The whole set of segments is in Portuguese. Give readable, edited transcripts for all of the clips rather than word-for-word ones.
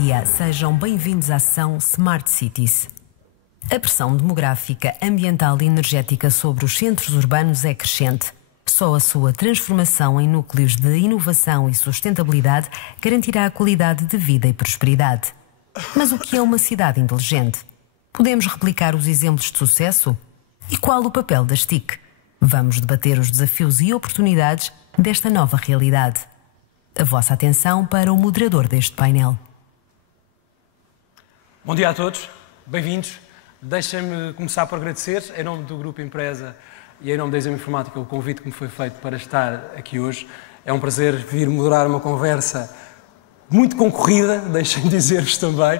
dia, sejam bem-vindos à ação Smart Cities. A pressão demográfica, ambiental e energética sobre os centros urbanos é crescente. Só a sua transformação em núcleos de inovação e sustentabilidade garantirá a qualidade de vida e prosperidade. Mas o que é uma cidade inteligente? Podemos replicar os exemplos de sucesso? E qual o papel das TIC? Vamos debater os desafios e oportunidades desta nova realidade. A vossa atenção para o moderador deste painel. Bom dia a todos, bem-vindos. Deixem-me começar por agradecer, em nome do Grupo Empresa e em nome da Exame Informática, o convite que me foi feito para estar aqui hoje. É um prazer vir moderar uma conversa muito concorrida, deixem-me dizer-vos também,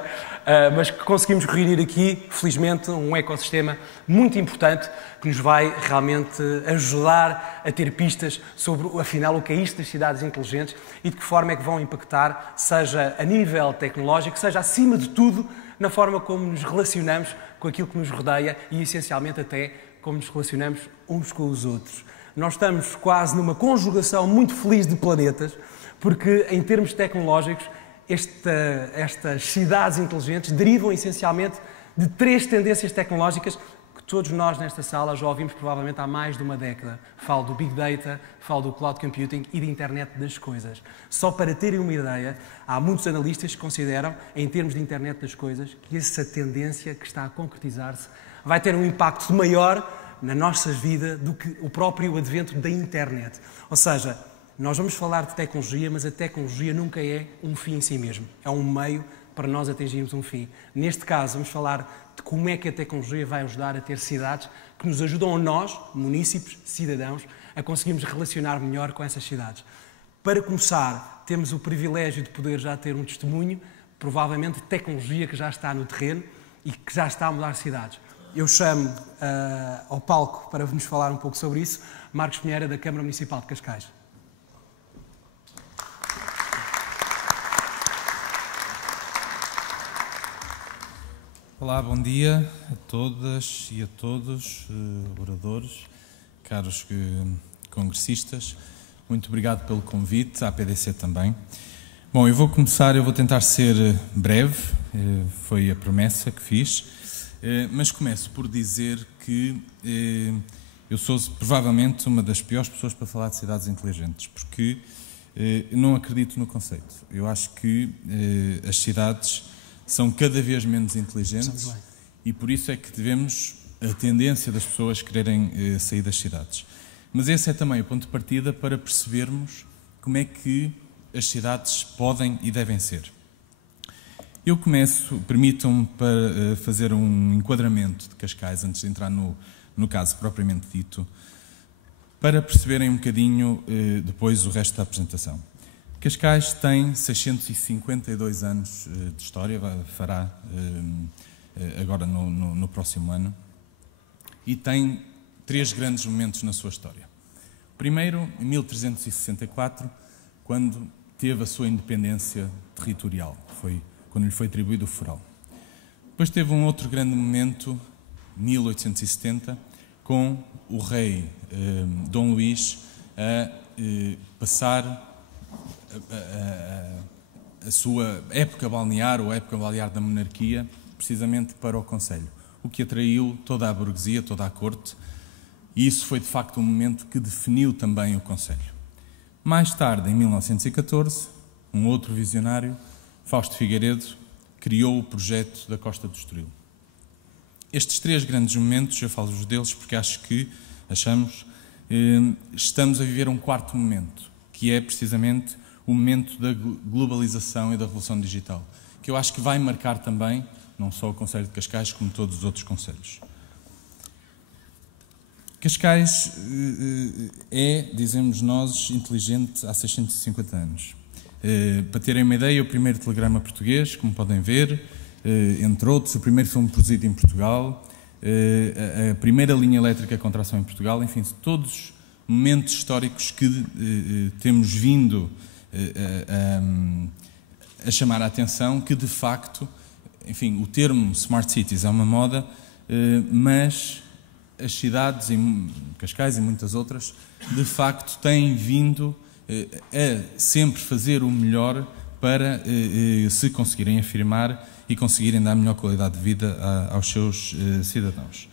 mas que conseguimos reunir aqui, felizmente, um ecossistema muito importante que nos vai realmente ajudar a ter pistas sobre, afinal, o que é isto das cidades inteligentes e de que forma é que vão impactar, seja a nível tecnológico, seja, acima de tudo, na forma como nos relacionamos com aquilo que nos rodeia e, essencialmente, até como nos relacionamos uns com os outros. Nós estamos quase numa conjugação muito feliz de planetas, porque, em termos tecnológicos, estas cidades inteligentes derivam essencialmente de três tendências tecnológicas que todos nós nesta sala já ouvimos provavelmente há mais de uma década. Falo do Big Data, falo do Cloud Computing e da Internet das Coisas. Só para terem uma ideia, há muitos analistas que consideram, em termos de Internet das Coisas, que essa tendência que está a concretizar-se vai ter um impacto maior na nossa vida do que o próprio advento da Internet. Ou seja, nós vamos falar de tecnologia, mas a tecnologia nunca é um fim em si mesmo. É um meio para nós atingirmos um fim. Neste caso, vamos falar de como é que a tecnologia vai ajudar a ter cidades que nos ajudam a nós, munícipes, cidadãos, a conseguirmos relacionar melhor com essas cidades. Para começar, temos o privilégio de poder já ter um testemunho, provavelmente de tecnologia que já está no terreno e que já está a mudar cidades. Eu chamo ao palco para nos falar um pouco sobre isso, Marcos Pinheira, da Câmara Municipal de Cascais. Olá, bom dia a todas e a todos, oradores, caros congressistas. Muito obrigado pelo convite, à PDC também. Bom, eu vou tentar ser breve, foi a promessa que fiz, mas começo por dizer que eu sou provavelmente uma das piores pessoas para falar de cidades inteligentes, porque não acredito no conceito. Eu acho que as cidades são cada vez menos inteligentes e por isso é que devemos a tendência das pessoas quererem sair das cidades. Mas esse é também o ponto de partida para percebermos como é que as cidades podem e devem ser. Eu começo, permitam-me para fazer um enquadramento de Cascais, antes de entrar no caso propriamente dito, para perceberem um bocadinho depois o resto da apresentação. Cascais tem 652 anos de história, fará agora no próximo ano, e tem três grandes momentos na sua história. Primeiro, em 1364, quando teve a sua independência territorial, foi quando lhe foi atribuído o foral. Depois teve um outro grande momento, 1870, com o rei Dom Luís a passar a sua época balnear, ou a época balnear da monarquia, precisamente para o Conselho, o que atraiu toda a burguesia, toda a corte, e isso foi de facto um momento que definiu também o Conselho. Mais tarde, em 1914, um outro visionário, Fausto Figueiredo, criou o projeto da Costa do Estoril. Estes três grandes momentos, eu falo-vos deles porque achamos, estamos a viver um quarto momento, que é precisamente o momento da globalização e da revolução digital, que eu acho que vai marcar também, não só o Concelho de Cascais, como todos os outros concelhos. Cascais é, dizemos nós, inteligente há 650 anos. Para terem uma ideia, o primeiro telegrama português, como podem ver, entre outros, o primeiro filme produzido em Portugal, a primeira linha elétrica com tração em Portugal, enfim, todos momentos históricos que temos vindo a chamar a atenção, que de facto, enfim, o termo Smart Cities é uma moda, mas as cidades, em Cascais e muitas outras, de facto têm vindo a sempre fazer o melhor para se conseguirem afirmar e conseguirem dar melhor qualidade de vida aos seus cidadãos.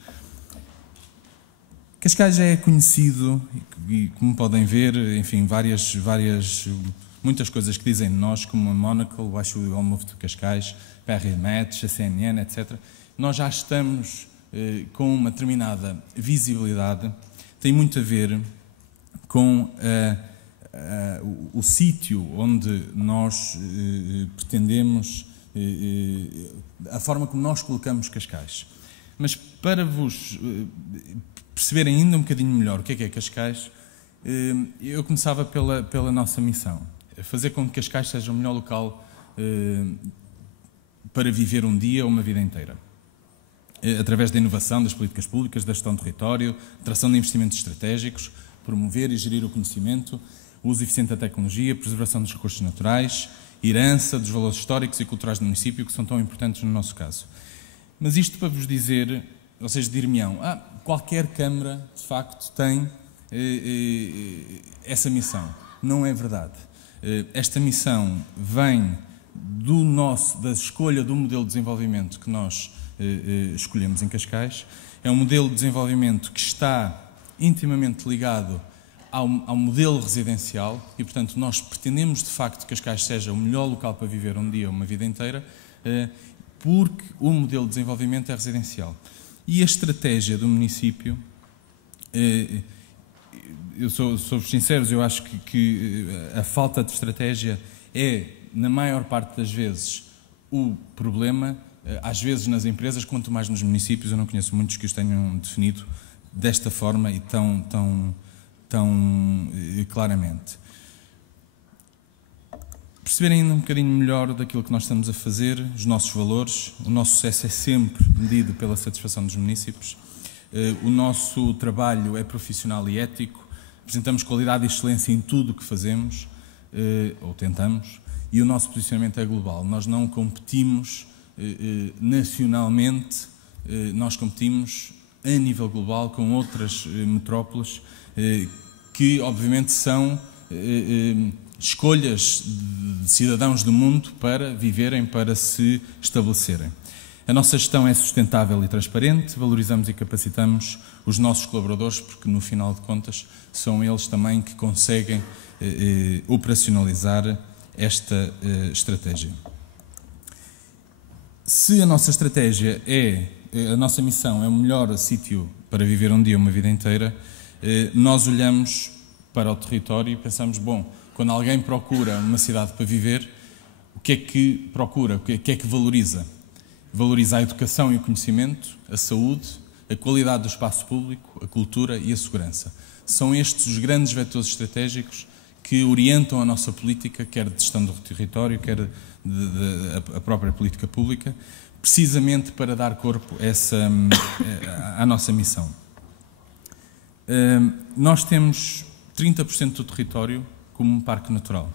Cascais já é conhecido e, como podem ver, enfim, muitas coisas que dizem de nós, como a Monocle, Why Should We All Move to Cascais, PR Match, a CNN, etc. Nós já estamos com uma determinada visibilidade, tem muito a ver com o sítio onde nós pretendemos, a forma como nós colocamos Cascais. Mas para vos perceberem ainda um bocadinho melhor o que é Cascais, eu começava pela nossa missão, fazer com que Cascais seja o melhor local para viver um dia ou uma vida inteira. Através da inovação das políticas públicas, da gestão do território, atração de investimentos estratégicos, promover e gerir o conhecimento, uso eficiente da tecnologia, preservação dos recursos naturais, herança dos valores históricos e culturais do município, que são tão importantes no nosso caso. Mas isto para vos dizer, vocês dir-me-ão, qualquer Câmara, de facto, tem essa missão. Não é verdade. Esta missão vem da escolha do modelo de desenvolvimento que nós escolhemos em Cascais. É um modelo de desenvolvimento que está intimamente ligado ao modelo residencial e, portanto, nós pretendemos, de facto, que Cascais seja o melhor local para viver um dia ou uma vida inteira, porque o modelo de desenvolvimento é residencial. E a estratégia do município, eu sou-vos sinceros, eu acho que a falta de estratégia é, na maior parte das vezes, o problema, às vezes nas empresas, quanto mais nos municípios. Eu não conheço muitos que os tenham definido desta forma e tão claramente. Perceberem ainda um bocadinho melhor daquilo que nós estamos a fazer, os nossos valores. O nosso sucesso é sempre medido pela satisfação dos munícipes. O nosso trabalho é profissional e ético. Apresentamos qualidade e excelência em tudo o que fazemos, ou tentamos, e o nosso posicionamento é global. Nós não competimos nacionalmente, nós competimos a nível global com outras metrópoles que, obviamente, são escolhas de cidadãos do mundo para viverem, para se estabelecerem. A nossa gestão é sustentável e transparente, valorizamos e capacitamos os nossos colaboradores, porque, no final de contas, são eles também que conseguem operacionalizar esta estratégia. Se a nossa estratégia a nossa missão é o melhor sítio para viver um dia, uma vida inteira, nós olhamos para o território e pensamos, quando alguém procura uma cidade para viver, o que é que procura, o que é que valoriza? Valoriza a educação e o conhecimento, a saúde, a qualidade do espaço público, a cultura e a segurança. São estes os grandes vetores estratégicos que orientam a nossa política, quer de gestão do território, quer a própria política pública, precisamente para dar corpo à nossa missão. Nós temos 30% do território como um parque natural.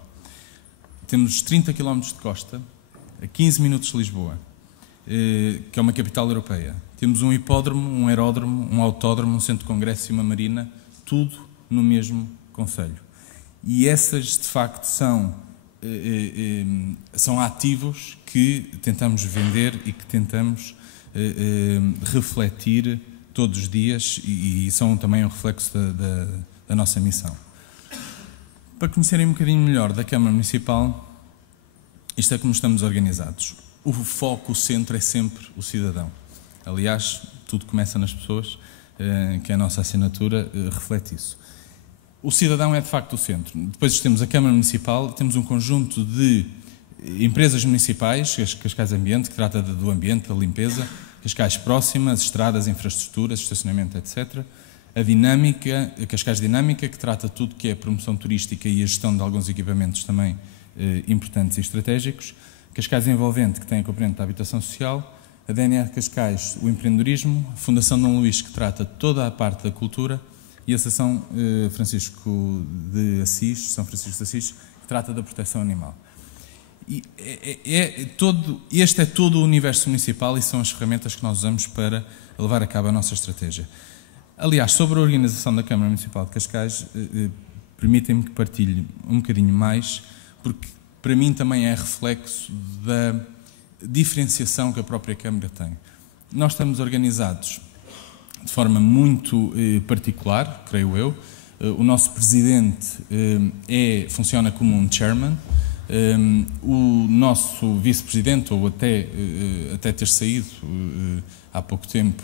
Temos 30 km de costa, a 15 minutos de Lisboa, que é uma capital europeia. Temos um hipódromo, um aeródromo, um autódromo, um centro de congressos e uma marina, tudo no mesmo concelho. E essas, de facto, são ativos que tentamos vender e que tentamos refletir todos os dias e são também um reflexo da nossa missão. Para conhecerem um bocadinho melhor da Câmara Municipal, isto é como estamos organizados. O foco, o centro é sempre o cidadão. Aliás, tudo começa nas pessoas, que a nossa assinatura reflete isso. O cidadão é de facto o centro. Depois temos a Câmara Municipal, temos um conjunto de empresas municipais, Cascais Ambiente, que trata do ambiente, da limpeza, Cascais Próxima, as estradas, infraestruturas, estacionamento, etc. A Cascais Dinâmica, que trata tudo que é a promoção turística e a gestão de alguns equipamentos também importantes e estratégicos. Cascais Envolvente, que tem a componente da habitação social. A DNR Cascais, o empreendedorismo. A Fundação Dom Luís, que trata toda a parte da cultura. E a Associação São Francisco de Assis, que trata da proteção animal. E este é todo o universo municipal e são as ferramentas que nós usamos para levar a cabo a nossa estratégia. Aliás, sobre a organização da Câmara Municipal de Cascais, permitem-me que partilhe um bocadinho mais, porque para mim também é reflexo da diferenciação que a própria Câmara tem. Nós estamos organizados de forma muito particular, creio eu. O nosso presidente funciona como um chairman, o nosso vice-presidente, ou até ter saído há pouco tempo,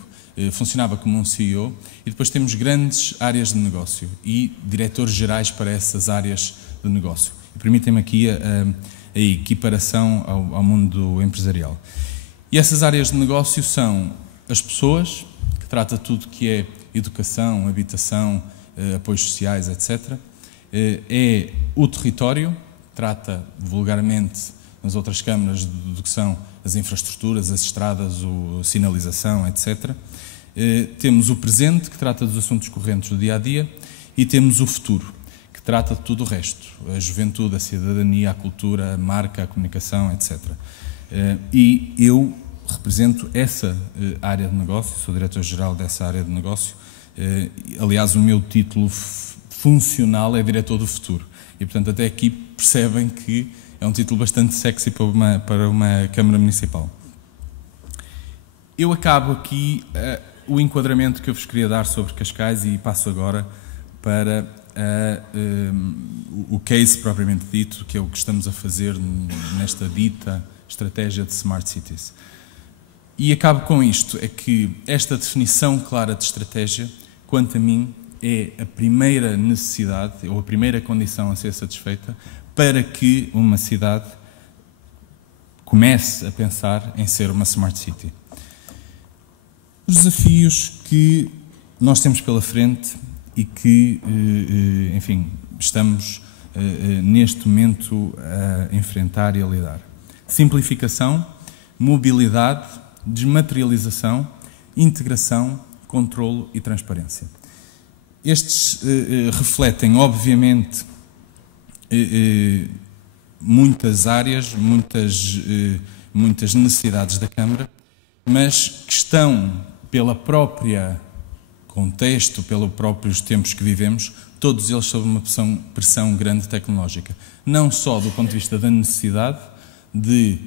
funcionava como um CEO, e depois temos grandes áreas de negócio e diretores gerais para essas áreas de negócio. Permitem-me aqui a equiparação ao mundo empresarial. E essas áreas de negócio são as pessoas, que trata tudo que é educação, habitação, apoios sociais, etc. É o território, trata vulgarmente nas outras câmaras do que são as infraestruturas, as estradas, a sinalização, etc. Temos o presente, que trata dos assuntos correntes do dia-a-dia, e temos o futuro, que trata de tudo o resto, a juventude, a cidadania, a cultura, a marca, a comunicação, etc. E eu represento essa área de negócio, sou diretor-geral dessa área de negócio. Aliás, o meu título funcional é diretor do futuro. E, portanto, até aqui percebem que é um título bastante sexy para uma Câmara Municipal. Eu acabo aqui o enquadramento que eu vos queria dar sobre Cascais e passo agora para o case propriamente dito, que é o que estamos a fazer nesta dita estratégia de Smart Cities. E acabo com isto, é que esta definição clara de estratégia, quanto a mim, é a primeira necessidade, ou a primeira condição a ser satisfeita para que uma cidade comece a pensar em ser uma Smart City. Os desafios que nós temos pela frente e que, enfim, estamos neste momento a enfrentar e a lidar. Simplificação, mobilidade, desmaterialização, integração, controlo e transparência. Estes refletem, obviamente, muitas áreas, muitas necessidades da Câmara, mas que estão, pela própria contexto, pelos próprios tempos que vivemos, todos eles sob uma pressão grande tecnológica. Não só do ponto de vista da necessidade de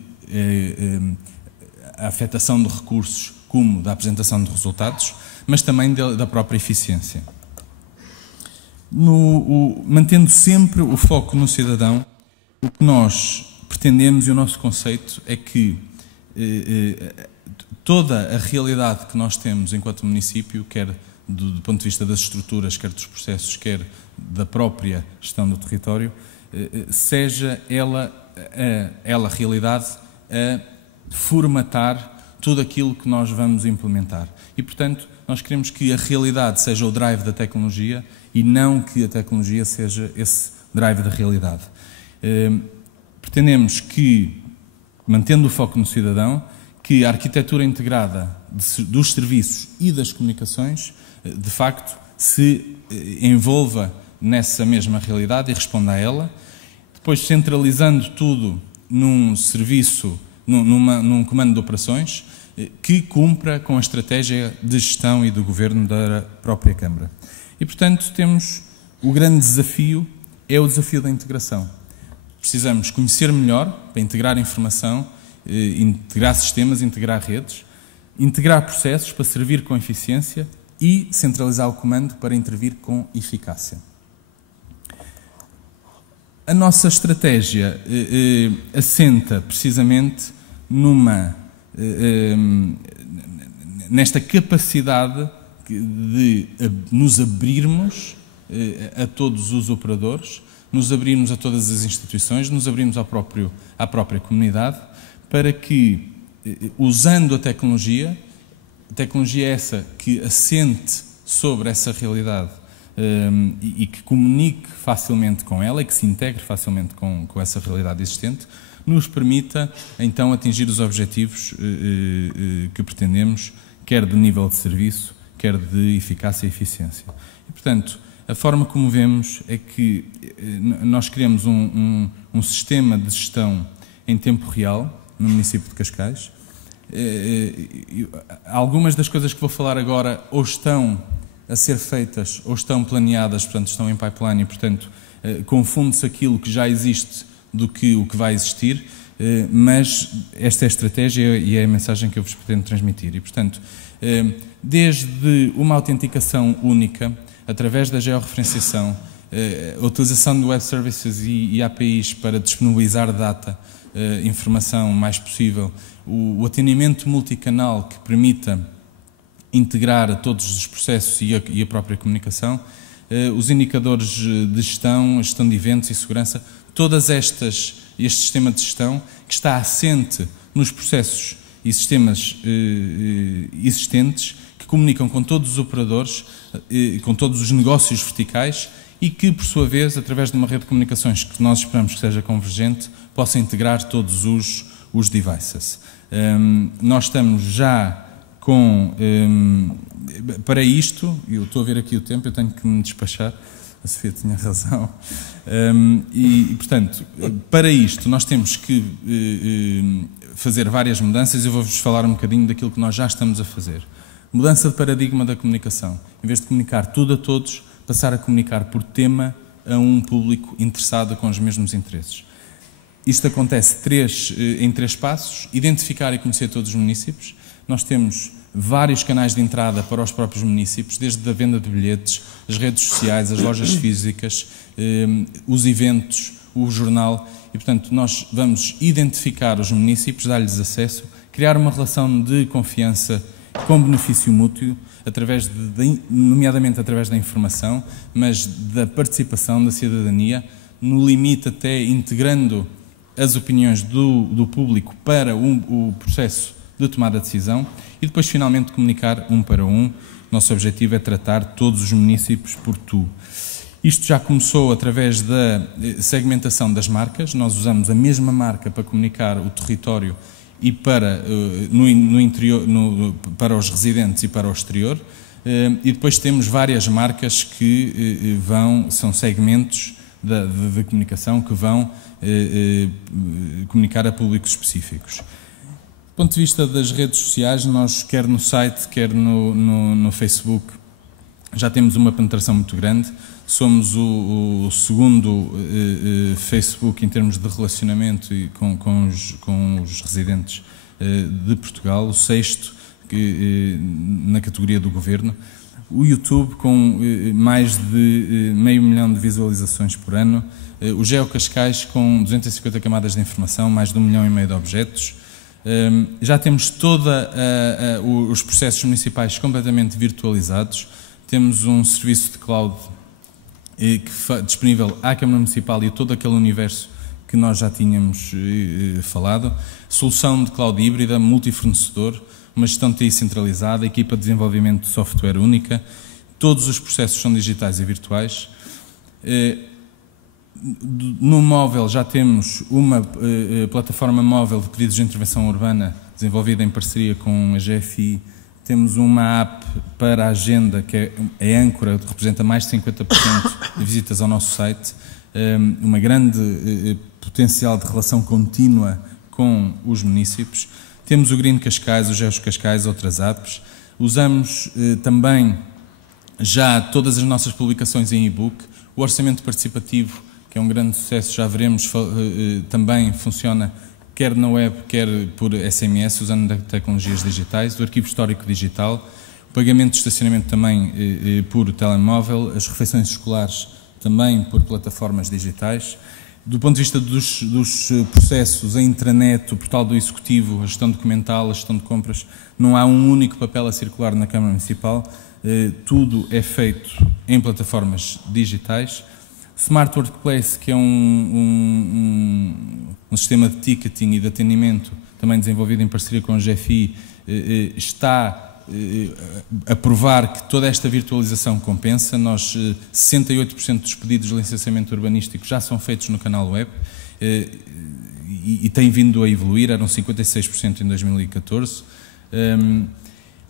a afetação de recursos como da apresentação de resultados, mas também da própria eficiência. Mantendo sempre o foco no cidadão, o que nós pretendemos e o nosso conceito é que toda a realidade que nós temos enquanto município, quer do ponto de vista das estruturas, quer dos processos, quer da própria gestão do território, seja ela a realidade a formatar tudo aquilo que nós vamos implementar. E, portanto, nós queremos que a realidade seja o drive da tecnologia e não que a tecnologia seja esse drive da realidade. Pretendemos que, mantendo o foco no cidadão, que a arquitetura integrada dos serviços e das comunicações, de facto, se envolva nessa mesma realidade e responda a ela, depois centralizando tudo num serviço, num comando de operações, que cumpra com a estratégia de gestão e do governo da própria Câmara. E, portanto, temos o grande desafio, é o desafio da integração. Precisamos conhecer melhor para integrar informação, integrar sistemas, integrar redes, integrar processos para servir com eficiência e centralizar o comando para intervir com eficácia. A nossa estratégia assenta precisamente nesta capacidade de nos abrirmos a todos os operadores, nos abrirmos a todas as instituições, nos abrirmos à própria comunidade, para que, usando a tecnologia essa que assente sobre essa realidade e que comunique facilmente com ela e que se integre facilmente com essa realidade existente, nos permita, então, atingir os objetivos que pretendemos, quer de nível de serviço, quer de eficácia e eficiência. E, portanto, a forma como vemos é que nós criamos um sistema de gestão em tempo real no município de Cascais. Algumas das coisas que vou falar agora ou estão a ser feitas ou estão planeadas, portanto, estão em pipeline e, portanto, confunde-se aquilo que já existe do que o que vai existir, mas esta é a estratégia e é a mensagem que eu vos pretendo transmitir. E, portanto, desde uma autenticação única, através da georreferenciação, a utilização de web services e APIs para disponibilizar data, informação mais possível, o atendimento multicanal que permita integrar a todos os processos e a própria comunicação, os indicadores de gestão, a gestão de eventos e segurança, este sistema de gestão que está assente nos processos e sistemas existentes, que comunicam com todos os operadores, com todos os negócios verticais e que, por sua vez, através de uma rede de comunicações que nós esperamos que seja convergente, possa integrar todos os devices. Nós estamos já com... para isto, eu estou a ver aqui o tempo, eu tenho que me despachar, a Sofia tinha razão, portanto, para isto nós temos que fazer várias mudanças. Eu vou-vos falar um bocadinho daquilo que nós já estamos a fazer. Mudança de paradigma da comunicação. Em vez de comunicar tudo a todos, passar a comunicar por tema a um público interessado com os mesmos interesses. Isto acontece em três passos: identificar e conhecer todos os municípios. Nós temos vários canais de entrada para os próprios municípios, desde a venda de bilhetes, as redes sociais, as lojas físicas, os eventos, o jornal. E, portanto, nós vamos identificar os municípios, dar-lhes acesso, criar uma relação de confiança com benefício mútuo, nomeadamente através da informação, mas da participação da cidadania, no limite até integrando as opiniões do público para o processo de tomada de decisão e depois finalmente comunicar um para um. Nosso objetivo é tratar todos os municípios por tu. Isto já começou através da segmentação das marcas. Nós usamos a mesma marca para comunicar o território e para, no interior, para os residentes e para o exterior. E depois temos várias marcas que são segmentos de comunicação que vão comunicar a públicos específicos. Do ponto de vista das redes sociais, nós, quer no site, quer no Facebook, já temos uma penetração muito grande. Somos o segundo Facebook em termos de relacionamento com os residentes de Portugal, o sexto na categoria do governo. O YouTube, com mais de 500 mil de visualizações por ano. O GeoCascais, com 250 camadas de informação, mais de 1,5 milhão de objetos. Já temos todos os processos municipais completamente virtualizados. Temos um serviço de cloud disponível à Câmara Municipal e a todo aquele universo que nós já tínhamos falado. Solução de cloud híbrida, multifornecedor, uma gestão de TI centralizada, equipa de desenvolvimento de software única. Todos os processos são digitais e virtuais. No móvel já temos uma plataforma móvel de pedidos de intervenção urbana desenvolvida em parceria com a GFI. Temos uma app para a agenda que é âncora, representa mais de 50% de visitas ao nosso site. Uma grande potencial de relação contínua com os municípios. Temos o Green Cascais, o Geos Cascais, outras apps. Usamos também já todas as nossas publicações em e-book. O orçamento participativo, que é um grande sucesso, já veremos, também funciona quer na web, quer por SMS, usando tecnologias digitais. O arquivo histórico digital, o pagamento de estacionamento também por telemóvel, as refeições escolares também por plataformas digitais. Do ponto de vista dos processos, a intranet, o portal do Executivo, a gestão documental, a gestão de compras, não há um único papel a circular na Câmara Municipal, tudo é feito em plataformas digitais. Smart Workplace, que é um sistema de ticketing e de atendimento, também desenvolvido em parceria com a GFI, está a provar que toda esta virtualização compensa. 68% dos pedidos de licenciamento urbanístico já são feitos no canal web e tem vindo a evoluir, eram 56% em 2014.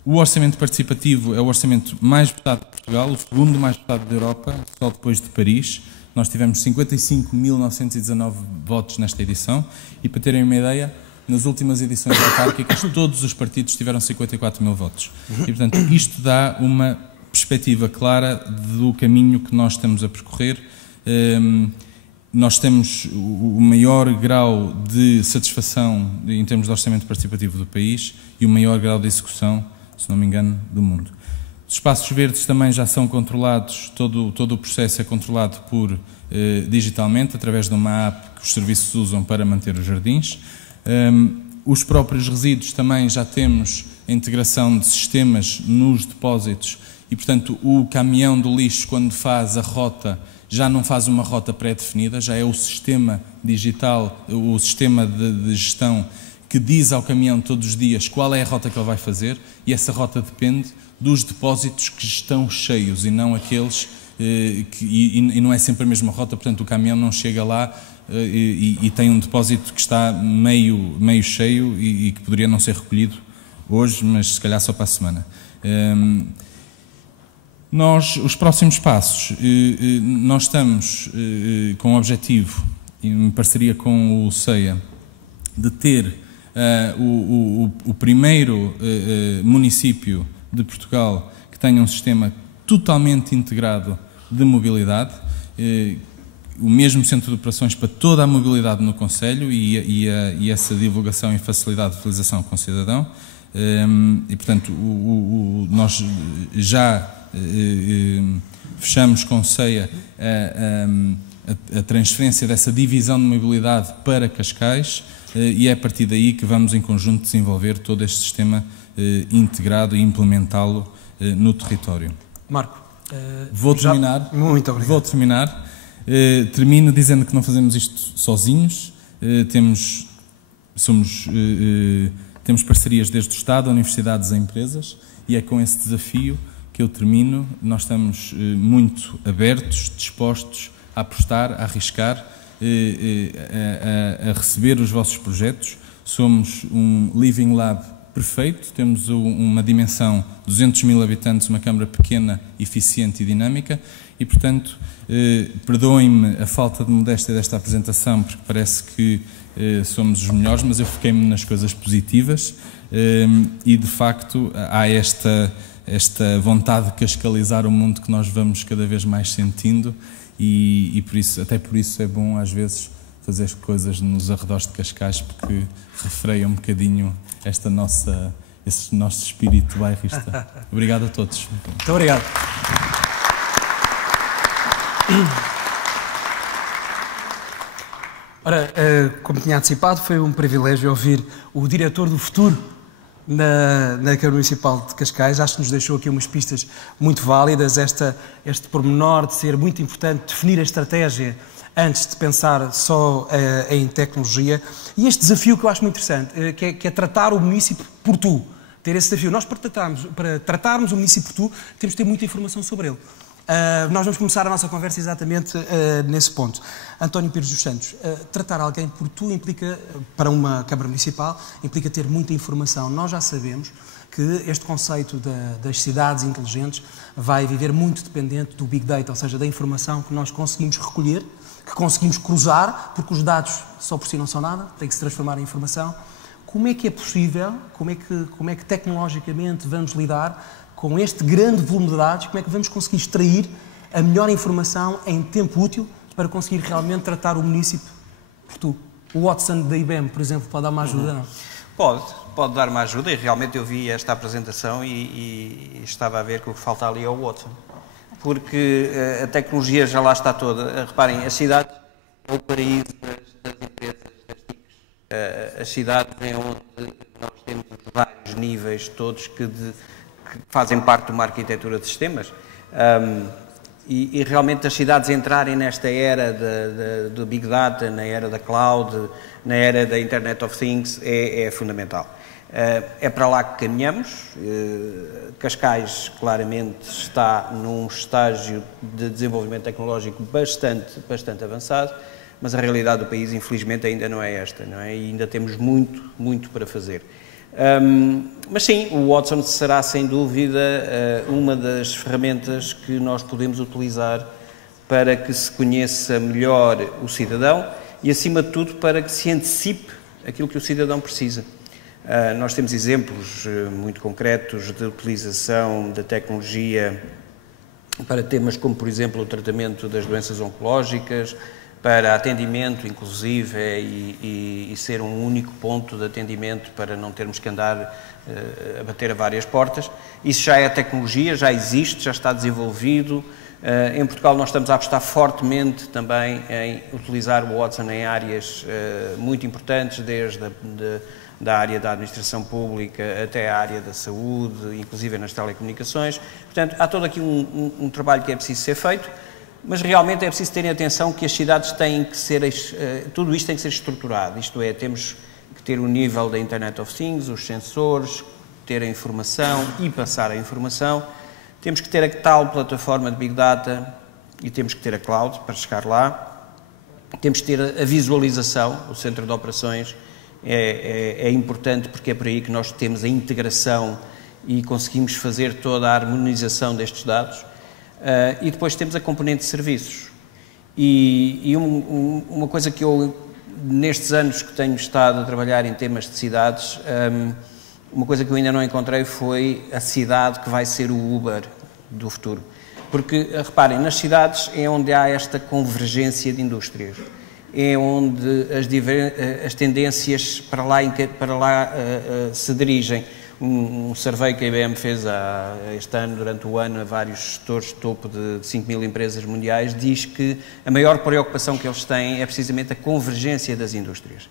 O orçamento participativo é o orçamento mais votado de Portugal, o segundo mais votado da Europa, só depois de Paris. Nós tivemos 55.919 votos nesta edição e, para terem uma ideia, nas últimas edições autárquicas todos os partidos tiveram 54 mil votos. E, portanto, isto dá uma perspectiva clara do caminho que nós estamos a percorrer. nós temos o maior grau de satisfação em termos de orçamento participativo do país e o maior grau de execução, se não me engano, do mundo. Os espaços verdes também já são controlados, todo o processo é controlado digitalmente, através de uma app que os serviços usam para manter os jardins. Os próprios resíduos também já temos a integração de sistemas nos depósitos e, portanto, o caminhão do lixo, quando faz a rota, já não faz uma rota pré-definida, já é o sistema digital, o sistema de gestão que diz ao caminhão todos os dias qual é a rota que ele vai fazer, e essa rota depende dos depósitos que estão cheios e não aqueles e não é sempre a mesma rota, portanto o caminhão não chega lá e tem um depósito que está meio cheio e que poderia não ser recolhido hoje, mas se calhar só para a semana. Os próximos passos, nós estamos com o objetivo, em parceria com o CEIA, de ter o primeiro município de Portugal que tenha um sistema totalmente integrado de mobilidade, o mesmo centro de operações para toda a mobilidade no concelho e essa divulgação e facilidade de utilização com o cidadão. E, portanto, nós já fechamos com o CEIA a transferência dessa divisão de mobilidade para Cascais e é a partir daí que vamos em conjunto desenvolver todo este sistema integrado e implementá-lo no território. Marco, vou terminar. Muito obrigado. Vou terminar. Termino dizendo que não fazemos isto sozinhos. Temos parcerias desde o Estado, universidades e empresas, e é com esse desafio que eu termino. Nós estamos muito abertos, dispostos a apostar, a arriscar, a receber os vossos projetos. Somos um Living Lab perfeito, temos uma dimensão de 200.000 habitantes, uma Câmara pequena, eficiente e dinâmica e, portanto, perdoem-me a falta de modéstia desta apresentação, porque parece que somos os melhores, mas eu foquei-me nas coisas positivas e, de facto, há esta vontade de cascalizar o mundo que nós vamos cada vez mais sentindo e por isso, até por isso é bom, às vezes, fazer as coisas nos arredores de Cascais, porque refreia um bocadinho esse nosso espírito bairrista. Obrigado a todos. Muito obrigado. Ora, como tinha antecipado, foi um privilégio ouvir o diretor do futuro na Câmara Municipal de Cascais. Acho que nos deixou aqui umas pistas muito válidas, este pormenor de ser muito importante definir a estratégia antes de pensar só em tecnologia, e este desafio que eu acho muito interessante, que é tratar o município por tu, ter esse desafio. Nós, para tratarmos o município por tu, temos de ter muita informação sobre ele. Nós vamos começar a nossa conversa exatamente nesse ponto. António Pires dos Santos, tratar alguém por tu implica, para uma Câmara Municipal, implica ter muita informação. Nós já sabemos que este conceito das cidades inteligentes vai viver muito dependente do Big Data, ou seja, da informação que nós conseguimos recolher, que conseguimos cruzar, porque os dados só por si não são nada, têm que se transformar em informação. Como é que é possível, como é que tecnologicamente vamos lidar com este grande volume de dados, como é que vamos conseguir extrair a melhor informação em tempo útil para conseguir realmente tratar o município por tu? O Watson da IBM, por exemplo, pode dar uma ajuda, não? Pode dar uma ajuda, e realmente eu vi esta apresentação e estava a ver que o que falta ali é o Watson. Porque a tecnologia já lá está toda. Reparem, a cidade é o paraíso das empresas, das TICs. As cidades em onde nós temos vários níveis, todos que fazem parte de uma arquitetura de sistemas. E realmente as cidades entrarem nesta era do Big Data, na era da Cloud, na era da Internet of Things, é fundamental. É para lá que caminhamos. Cascais claramente está num estágio de desenvolvimento tecnológico bastante avançado, mas a realidade do país, infelizmente, ainda não é esta, não é? E ainda temos muito para fazer. Mas sim, o Watson será sem dúvida uma das ferramentas que nós podemos utilizar para que se conheça melhor o cidadão e, acima de tudo, para que se antecipe aquilo que o cidadão precisa. Nós temos exemplos muito concretos de utilização da tecnologia para temas como, por exemplo, o tratamento das doenças oncológicas, para atendimento, inclusive, e ser um único ponto de atendimento para não termos que andar a bater a várias portas. Isso já é tecnologia, já existe, já está desenvolvido. Em Portugal nós estamos a apostar fortemente também em utilizar o Watson em áreas muito importantes, desde da área da administração pública até a área da saúde, inclusive nas telecomunicações. Portanto, há todo aqui um trabalho que é preciso ser feito, mas realmente é preciso terem atenção que as cidades têm que ser, tudo isto tem que ser estruturado, isto é, temos que ter o nível da Internet of Things, os sensores, ter a informação e passar a informação, temos que ter a tal plataforma de Big Data e temos que ter a cloud para chegar lá, temos que ter a visualização, o centro de operações é importante porque é por aí que nós temos a integração e conseguimos fazer toda a harmonização destes dados. E depois temos a componente de serviços. E uma coisa que eu, nestes anos que tenho estado a trabalhar em temas de cidades, uma coisa que eu ainda não encontrei foi a cidade que vai ser o Uber do futuro. Porque, reparem, nas cidades é onde há esta convergência de indústrias, é onde as tendências para lá se dirigem. Um survey que a IBM fez este ano, durante o ano, a vários gestores de topo de 5.000 empresas mundiais, diz que a maior preocupação que eles têm é precisamente a convergência das indústrias.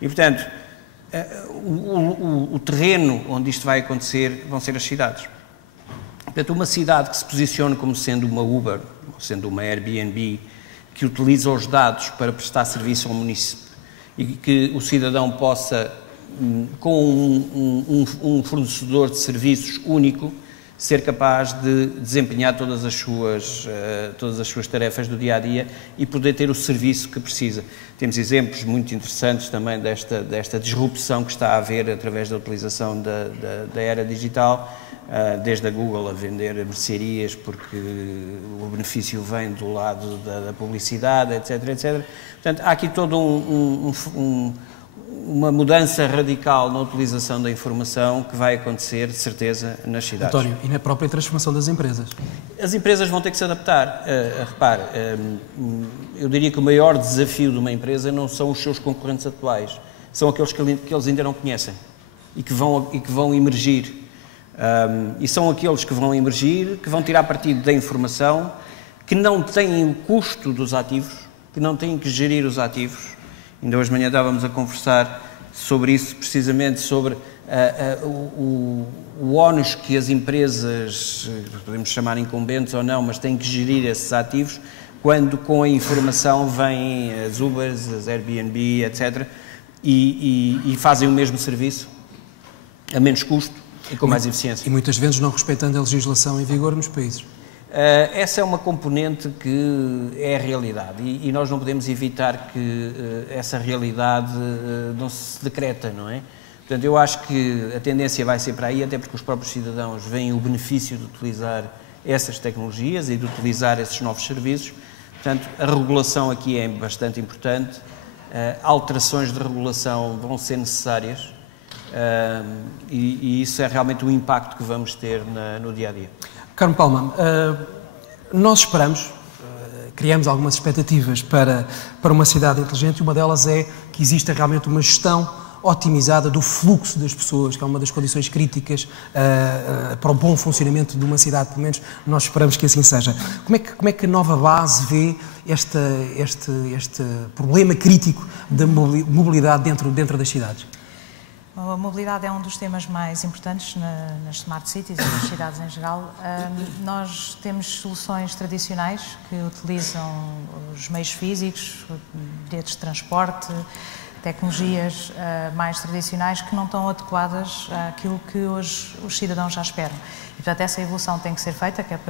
E, portanto, o terreno onde isto vai acontecer vão ser as cidades. Portanto, uma cidade que se posicione como sendo uma Uber, ou sendo uma Airbnb, que utiliza os dados para prestar serviço ao município e que o cidadão possa, com um fornecedor de serviços único, ser capaz de desempenhar todas as suas tarefas do dia-a-dia e poder ter o serviço que precisa. Temos exemplos muito interessantes também desta disrupção que está a haver através da utilização da era digital, desde a Google a vender mercearias porque o benefício vem do lado da publicidade, etc, etc. Portanto, há aqui todo uma mudança radical na utilização da informação que vai acontecer, de certeza, nas cidades. António, e na própria transformação das empresas? As empresas vão ter que se adaptar. Repare, eu diria que o maior desafio de uma empresa não são os seus concorrentes atuais, são aqueles que eles ainda não conhecem e que vão emergir. E são aqueles que vão emergir, que vão tirar partido da informação, que não têm o custo dos ativos, que não têm que gerir os ativos. Ainda hoje de manhã estávamos a conversar sobre isso, precisamente sobre o ónus que as empresas, podemos chamar incumbentes ou não, mas têm que gerir esses ativos, quando com a informação vêm as Ubers, as Airbnb, etc., e fazem o mesmo serviço a menos custo e com mais eficiência. E muitas vezes não respeitando a legislação em vigor nos países. Essa é uma componente que é a realidade e nós não podemos evitar que essa realidade não se decreta, não é? Portanto, eu acho que a tendência vai ser para aí, até porque os próprios cidadãos veem o benefício de utilizar essas tecnologias e de utilizar esses novos serviços. Portanto, a regulação aqui é bastante importante, alterações de regulação vão ser necessárias e isso é realmente o impacto que vamos ter no dia-a-dia. Carmo Palma, nós esperamos, criamos algumas expectativas para uma cidade inteligente e uma delas é que exista realmente uma gestão otimizada do fluxo das pessoas, que é uma das condições críticas para o bom funcionamento de uma cidade, pelo menos nós esperamos que assim seja. Como é que a nova base vê este problema crítico da mobilidade dentro das cidades? A mobilidade é um dos temas mais importantes nas Smart Cities e nas cidades em geral. Nós temos soluções tradicionais que utilizam os meios físicos, bilhetes de transporte, tecnologias mais tradicionais que não estão adequadas àquilo que hoje os cidadãos já esperam. E, portanto, essa evolução tem que ser feita, quer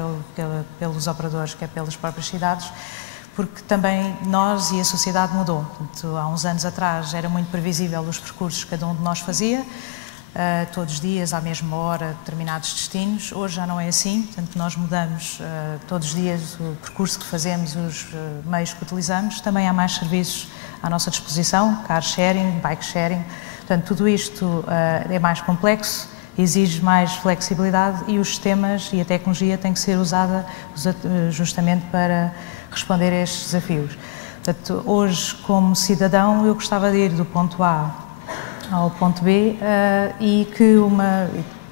pelos operadores, quer pelas próprias cidades, porque também nós e a sociedade mudou. Portanto, há uns anos atrás era muito previsível os percursos que cada um de nós fazia, todos os dias, à mesma hora, determinados destinos. Hoje já não é assim, portanto, nós mudamos todos os dias o percurso que fazemos, os meios que utilizamos. Também há mais serviços à nossa disposição, car sharing, bike sharing. Portanto, tudo isto é mais complexo, exige mais flexibilidade e os sistemas e a tecnologia têm que ser usada justamente para responder a estes desafios. Portanto, hoje, como cidadão, eu gostava de ir do ponto A ao ponto B e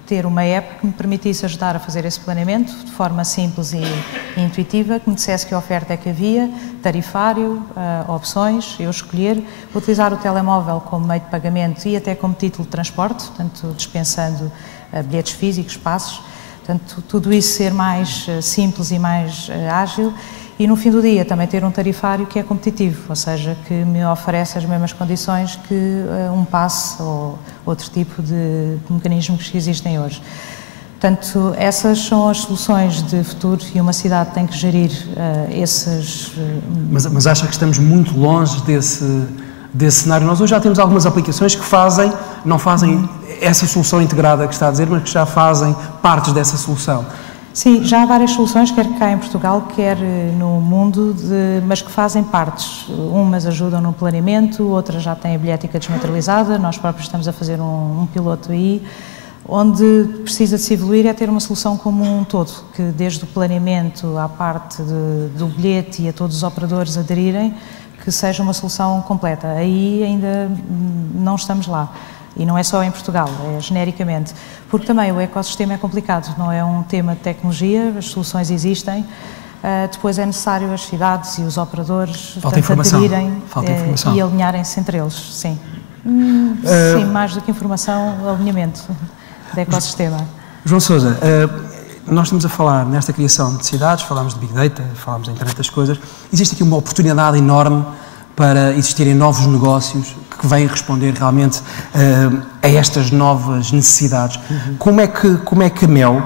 ter uma app que me permitisse ajudar a fazer esse planeamento de forma simples e intuitiva, que me dissesse que oferta é que havia, tarifário, opções, eu escolher, utilizar o telemóvel como meio de pagamento e até como título de transporte, portanto, dispensando bilhetes físicos, passos, portanto, tudo isso ser mais simples e mais ágil. E no fim do dia também ter um tarifário que é competitivo, ou seja, que me oferece as mesmas condições que um passe ou outro tipo de mecanismos que existem hoje. Portanto, essas são as soluções de futuro e uma cidade tem que gerir esses... Mas acha que estamos muito longe desse cenário? Nós hoje já temos algumas aplicações que não fazem essa solução integrada que está a dizer, mas que já fazem partes dessa solução. Sim, já há várias soluções, quer cá em Portugal, quer no mundo, mas que fazem partes. Umas ajudam no planeamento, outras já têm a bilhética desmaterializada, nós próprios estamos a fazer um piloto aí, onde precisa de se evoluir é ter uma solução como um todo, que desde o planeamento à parte do bilhete e a todos os operadores aderirem, que seja uma solução completa. Aí ainda não estamos lá. E não é só em Portugal, é genericamente. Porque também o ecossistema é complicado, não é um tema de tecnologia, as soluções existem, depois é necessário as cidades e os operadores aderirem e alinharem-se entre eles, sim. Sim, mais do que informação, alinhamento do ecossistema. João Sousa, nós estamos a falar nesta criação de cidades, falamos de Big Data, falamos da internet das coisas, existe aqui uma oportunidade enorme para existirem novos negócios que vêm responder realmente a estas novas necessidades. Como é que a Mel,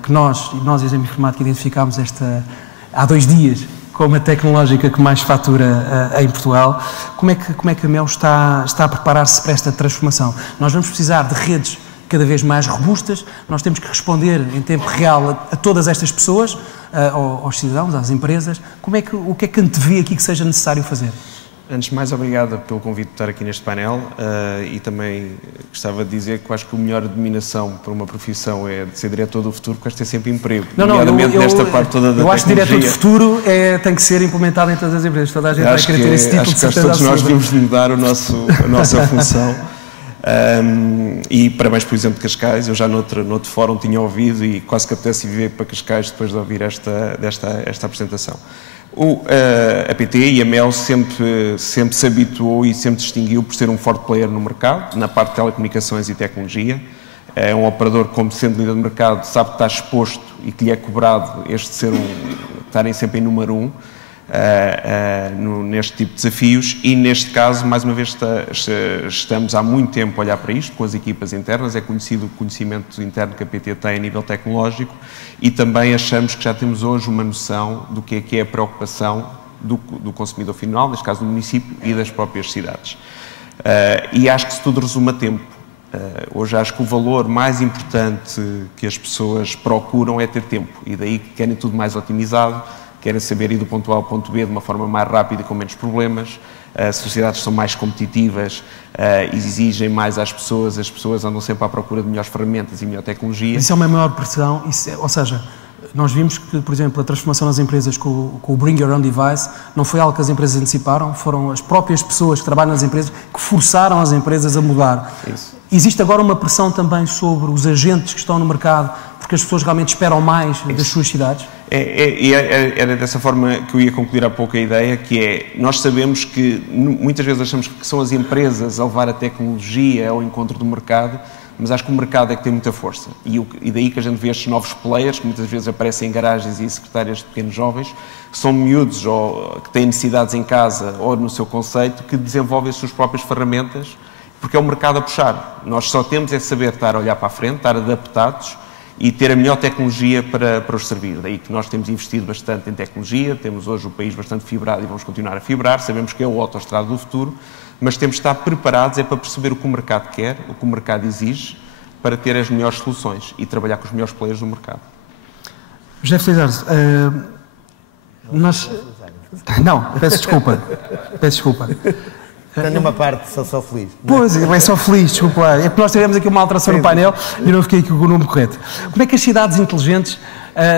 que nós Exame Informática, identificámos há 2 dias como a tecnológica que mais fatura em Portugal, como é que a Mel está a preparar-se para esta transformação? Nós vamos precisar de redes cada vez mais robustas, nós temos que responder em tempo real a todas estas pessoas, aos cidadãos, às empresas. O que é que antevê aqui que seja necessário fazer? Antes de mais, obrigado pelo convite de estar aqui neste painel e também gostava de dizer que eu acho que a melhor denominação para uma profissão é de ser diretor do futuro, porque ter sempre emprego. Nesta parte toda da eu acho que diretor do futuro tem que ser implementado em todas as empresas. Toda a gente vai querer ter esse título. Acho que todos nós devemos mudar a nossa função. E parabéns, por exemplo, de Cascais. Eu já noutro fórum tinha ouvido e quase que apetece viver para Cascais depois de ouvir esta apresentação. A PT e a Mel sempre se habituou e sempre distinguiu por ser um forte player no mercado, na parte de telecomunicações e tecnologia. É um operador, como sendo líder do mercado, sabe que está exposto e que lhe é cobrado estarem sempre em número 1 neste tipo de desafios e, neste caso, mais uma vez, estamos há muito tempo a olhar para isto, com as equipas internas, é conhecido o conhecimento interno que a PT tem a nível tecnológico e também achamos que já temos hoje uma noção do que é a preocupação do consumidor final, neste caso do município e das próprias cidades. E acho que se tudo resume a tempo. Hoje acho que o valor mais importante que as pessoas procuram é ter tempo e daí que querem tudo mais otimizado, querem saber ir do ponto A ao ponto B de uma forma mais rápida e com menos problemas. As sociedades são mais competitivas, exigem mais às pessoas, as pessoas andam sempre à procura de melhores ferramentas e melhor tecnologia. Isso é uma maior pressão, ou seja, nós vimos que, por exemplo, a transformação das empresas com o Bring Your Own Device não foi algo que as empresas anteciparam, foram as próprias pessoas que trabalham nas empresas que forçaram as empresas a mudar. Isso. Existe agora uma pressão também sobre os agentes que estão no mercado, porque as pessoas realmente esperam mais das suas cidades? Era dessa forma que eu ia concluir há pouco a ideia, que é, nós sabemos que muitas vezes achamos que são as empresas a levar a tecnologia ao encontro do mercado, mas acho que o mercado é que tem muita força. E daí que a gente vê estes novos players, que muitas vezes aparecem em garagens e secretárias de pequenos jovens, que são miúdos ou que têm necessidades em casa ou no seu conceito, que desenvolvem as suas próprias ferramentas, porque é o mercado a puxar. Nós só temos é saber estar a olhar para a frente, estar adaptados e ter a melhor tecnologia para os servir. Daí que nós temos investido bastante em tecnologia, temos hoje o país bastante fibrado e vamos continuar a fibrar, sabemos que é o autoestrada do futuro, mas temos de estar preparados para perceber o que o mercado quer, o que o mercado exige, para ter as melhores soluções e trabalhar com os melhores players do mercado. José Felizardo, Não, peço desculpa. Tenho uma parte, sou só feliz. Pois, é só feliz, desculpa lá. É porque nós tivemos aqui uma alteração no painel e eu não fiquei aqui com o nome correto. Como é que as cidades inteligentes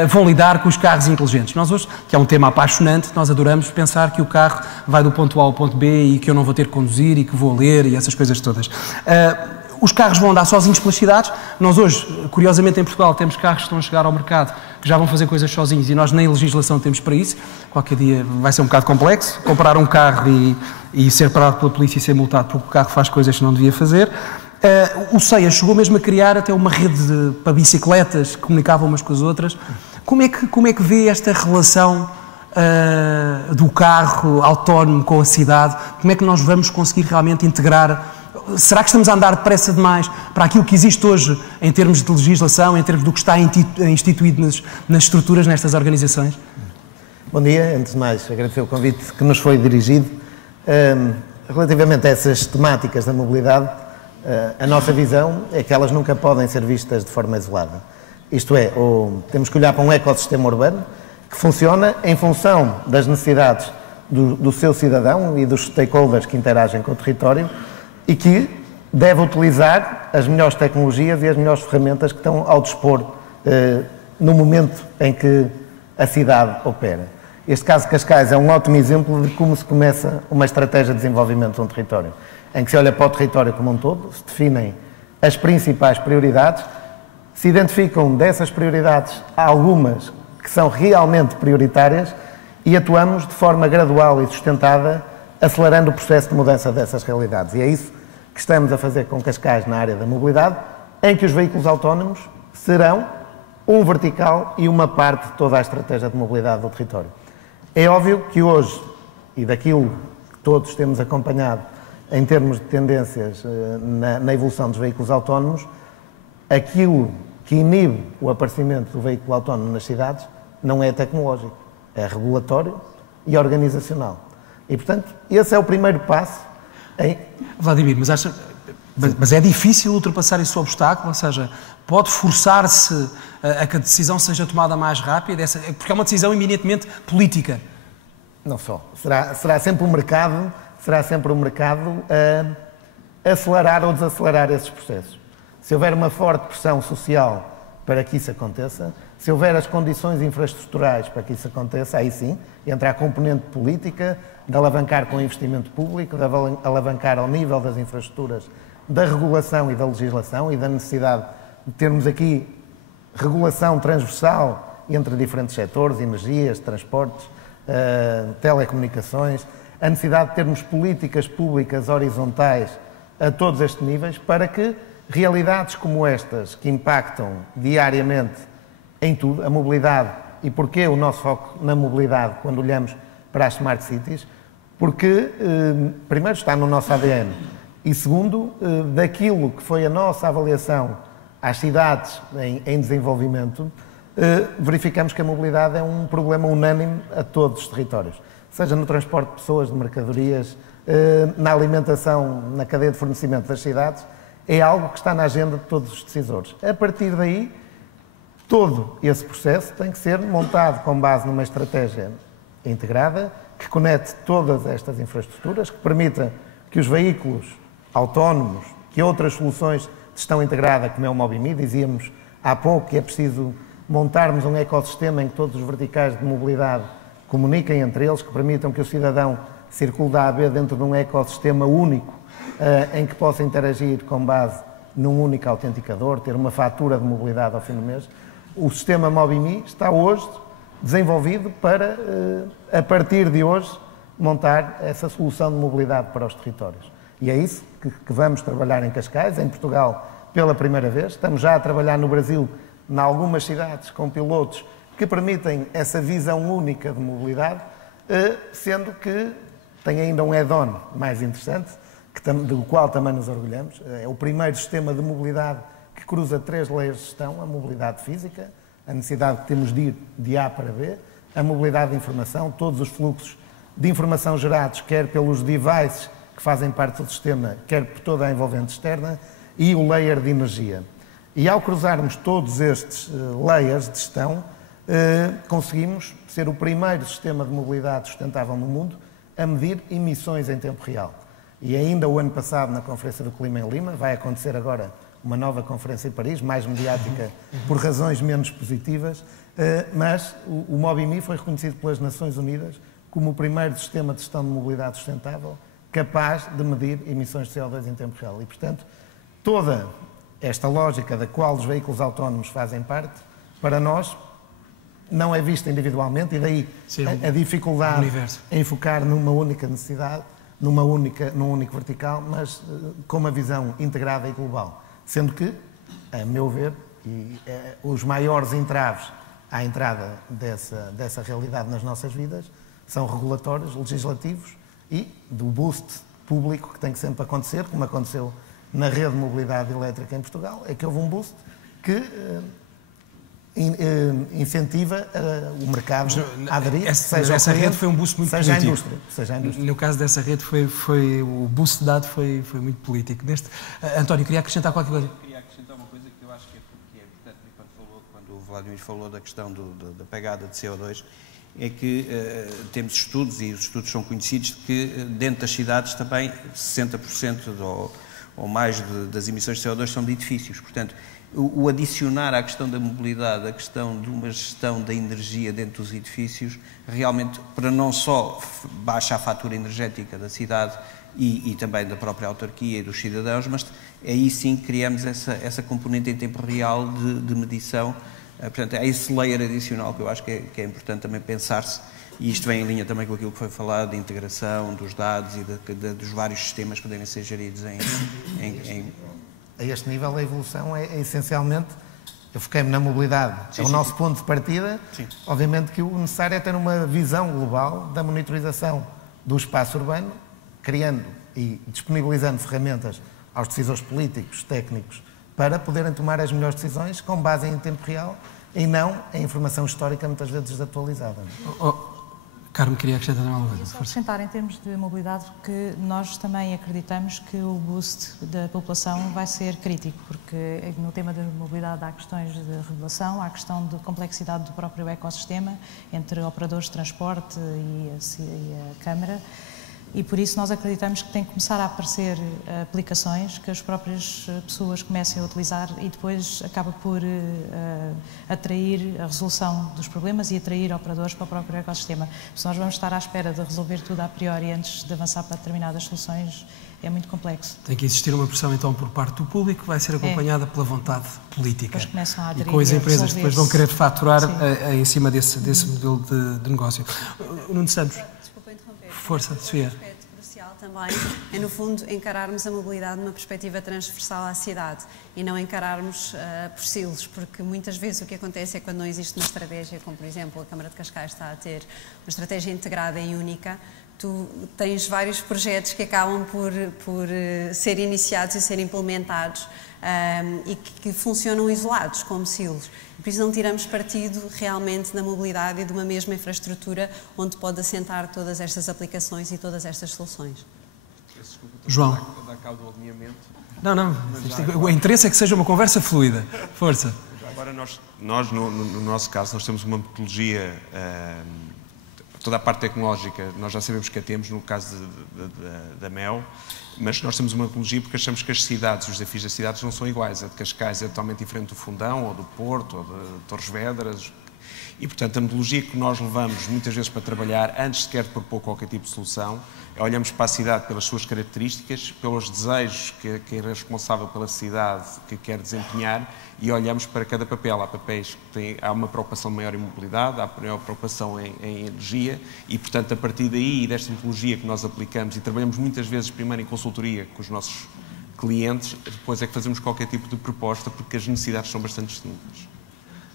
vão lidar com os carros inteligentes. Nós hoje, que é um tema apaixonante, nós adoramos pensar que o carro vai do ponto A ao ponto B e que eu não vou ter que conduzir e que vou ler e essas coisas todas. Os carros vão andar sozinhos pelas cidades. Nós hoje, curiosamente em Portugal, temos carros que estão a chegar ao mercado que já vão fazer coisas sozinhos e nós nem legislação temos para isso. Qualquer dia vai ser um bocado complexo comprar um carro e ser parado pela polícia e ser multado porque o carro faz coisas que não devia fazer. O CEIA chegou mesmo a criar até uma rede para bicicletas que comunicavam umas com as outras. Como é que vê esta relação do carro autónomo com a cidade? Como é que nós vamos conseguir realmente integrar? Será que estamos a andar depressa demais para aquilo que existe hoje em termos de legislação, em termos do que está instituído nas estruturas, nestas organizações? Bom dia. Antes de mais, agradecer o convite que nos foi dirigido. Relativamente a essas temáticas da mobilidade, a nossa visão é que elas nunca podem ser vistas de forma isolada. Isto é, temos que olhar para um ecossistema urbano que funciona em função das necessidades do seu cidadão e dos stakeholders que interagem com o território e que deve utilizar as melhores tecnologias e as melhores ferramentas que estão ao dispor no momento em que a cidade opera. Este caso de Cascais é um ótimo exemplo de como se começa uma estratégia de desenvolvimento de um território, em que se olha para o território como um todo, se definem as principais prioridades, se identificam dessas prioridades algumas que são realmente prioritárias e atuamos de forma gradual e sustentada, acelerando o processo de mudança dessas realidades. E é isso que estamos a fazer com Cascais na área da mobilidade, em que os veículos autónomos serão um vertical e uma parte de toda a estratégia de mobilidade do território. É óbvio que hoje, e daquilo que todos temos acompanhado em termos de tendências na evolução dos veículos autónomos, aquilo que inibe o aparecimento do veículo autónomo nas cidades não é tecnológico, é regulatório e organizacional. E, portanto, esse é o primeiro passo em... Vladimir, mas é difícil ultrapassar esse obstáculo? Ou seja, pode forçar-se a que a decisão seja tomada mais rápida? Porque é uma decisão eminentemente política. Não só. Será sempre o mercado a acelerar ou desacelerar esses processos. Se houver uma forte pressão social para que isso aconteça, se houver as condições infraestruturais para que isso aconteça, aí sim, entra a componente política, de alavancar com investimento público, de alavancar ao nível das infraestruturas, da regulação e da legislação e da necessidade de termos aqui regulação transversal entre diferentes setores, energias, transportes, telecomunicações, a necessidade de termos políticas públicas horizontais a todos estes níveis para que realidades como estas, que impactam diariamente em tudo, a mobilidade, e porquê o nosso foco na mobilidade quando olhamos para as Smart Cities? Porque, primeiro, está no nosso ADN e, segundo, daquilo que foi a nossa avaliação às cidades em desenvolvimento, verificamos que a mobilidade é um problema unânime a todos os territórios, seja no transporte de pessoas, de mercadorias, na alimentação, na cadeia de fornecimento das cidades, é algo que está na agenda de todos os decisores. A partir daí, todo esse processo tem que ser montado com base numa estratégia integrada, que conecte todas estas infraestruturas, que permita que os veículos autónomos, que outras soluções de gestão integrada, como é o Mobimi, dizíamos há pouco que é preciso montarmos um ecossistema em que todos os verticais de mobilidade comuniquem entre eles, que permitam que o cidadão circule da A a B dentro de um ecossistema único, em que possa interagir com base num único autenticador, ter uma fatura de mobilidade ao fim do mês. O sistema Mobimi está hoje desenvolvido para, a partir de hoje, montar essa solução de mobilidade para os territórios. E é isso que vamos trabalhar em Cascais, em Portugal, pela primeira vez. Estamos já a trabalhar no Brasil, em algumas cidades, com pilotos que permitem essa visão única de mobilidade, sendo que tem ainda um add-on mais interessante, do qual também nos orgulhamos. É o primeiro sistema de mobilidade que cruza 3 layers de gestão: a mobilidade física, a necessidade que temos de ir de A para B, a mobilidade de informação, todos os fluxos de informação gerados, quer pelos devices que fazem parte do sistema, quer por toda a envolvente externa, e o layer de energia. E ao cruzarmos todos estes layers de gestão, conseguimos ser o primeiro sistema de mobilidade sustentável no mundo a medir emissões em tempo real. E ainda o ano passado, na Conferência do Clima em Lima, vai acontecer agora uma nova conferência em Paris, mais mediática por razões menos positivas, mas o Mobimi foi reconhecido pelas Nações Unidas como o primeiro sistema de gestão de mobilidade sustentável capaz de medir emissões de CO2 em tempo real. E, portanto, toda esta lógica da qual os veículos autónomos fazem parte, para nós, não é vista individualmente, e daí a dificuldade em focar numa única necessidade, num único vertical, mas com uma visão integrada e global. Sendo que, a meu ver, os maiores entraves à entrada dessa realidade nas nossas vidas são regulatórios, legislativos e do boost público que tem que sempre acontecer, como aconteceu na rede de mobilidade elétrica em Portugal, é que houve um boost que incentiva o mercado a aderir, essa rede foi um boost muito político. Seja a indústria. No caso dessa rede, o boost dado foi muito político. António, queria acrescentar qualquer coisa? Queria acrescentar uma coisa que eu acho que é importante, quando o Vladimir falou da questão da pegada de CO2, é que temos estudos, e os estudos são conhecidos, de que dentro das cidades também 60% ou mais das emissões de CO2 são de edifícios. Portanto, o adicionar à questão da mobilidade, a questão de uma gestão da energia dentro dos edifícios, realmente, para não só baixar a fatura energética da cidade e também da própria autarquia e dos cidadãos, mas aí sim criamos essa componente em tempo real de medição. Portanto, é esse layer adicional que eu acho que é importante também pensar-se, e isto vem em linha também com aquilo que foi falado, de integração dos dados e dos vários sistemas que devem ser geridos A este nível, a evolução é essencialmente, eu foquei-me na mobilidade, é o nosso ponto de partida. Sim. Obviamente que o necessário é ter uma visão global da monitorização do espaço urbano, criando e disponibilizando ferramentas aos decisores políticos, técnicos, para poderem tomar as melhores decisões com base em tempo real e não em informação histórica muitas vezes desatualizada. Carmo, queria acrescentar uma coisa. Só acrescentar em termos de mobilidade, porque nós também acreditamos que o boost da população vai ser crítico, porque no tema da mobilidade há questões de regulação, há a questão de complexidade do próprio ecossistema entre operadores de transporte e a Câmara, e por isso nós acreditamos que tem que começar a aparecer aplicações que as próprias pessoas comecem a utilizar e depois acaba por atrair a resolução dos problemas e atrair operadores para o próprio ecossistema. Se nós vamos estar à espera de resolver tudo a priori antes de avançar para determinadas soluções, é muito complexo. Tem que existir uma pressão então por parte do público, que vai ser acompanhada pela vontade política. Depois começam a aderir, e com as empresas depois vão querer faturar em cima desse modelo de negócio. Nuno Santos. Força, Sofia. Um aspecto crucial também é, no fundo, encararmos a mobilidade numa perspectiva transversal à cidade e não encararmos por silos, porque muitas vezes o que acontece é quando não existe uma estratégia, como por exemplo a Câmara de Cascais está a ter, uma estratégia integrada e única, tu tens vários projetos que acabam por ser iniciados e ser implementados e que funcionam isolados, como silos. Por isso não tiramos partido realmente da mobilidade e de uma mesma infraestrutura onde pode assentar todas estas aplicações e todas estas soluções. João. Dar cabo do alinhamento. Não. O interesse é que seja uma conversa fluida. Força. Agora nós no nosso caso, nós temos uma metodologia, toda a parte tecnológica, nós já sabemos que a temos, no caso da MEL, mas nós temos uma metodologia porque achamos que as cidades, os desafios das cidades não são iguais. A de Cascais é totalmente diferente do Fundão, ou do Porto, ou de Torres Vedras. E, portanto, a metodologia que nós levamos muitas vezes para trabalhar, antes sequer de propor qualquer tipo de solução, é olhamos para a cidade pelas suas características, pelos desejos que quem é responsável pela cidade que quer desempenhar, e olhamos para cada papel. Há papéis que há uma preocupação maior em mobilidade, há maior preocupação em energia, e, portanto, a partir daí e desta metodologia que nós aplicamos, e trabalhamos muitas vezes primeiro em consultoria com os nossos clientes, depois é que fazemos qualquer tipo de proposta, porque as necessidades são bastante distintas.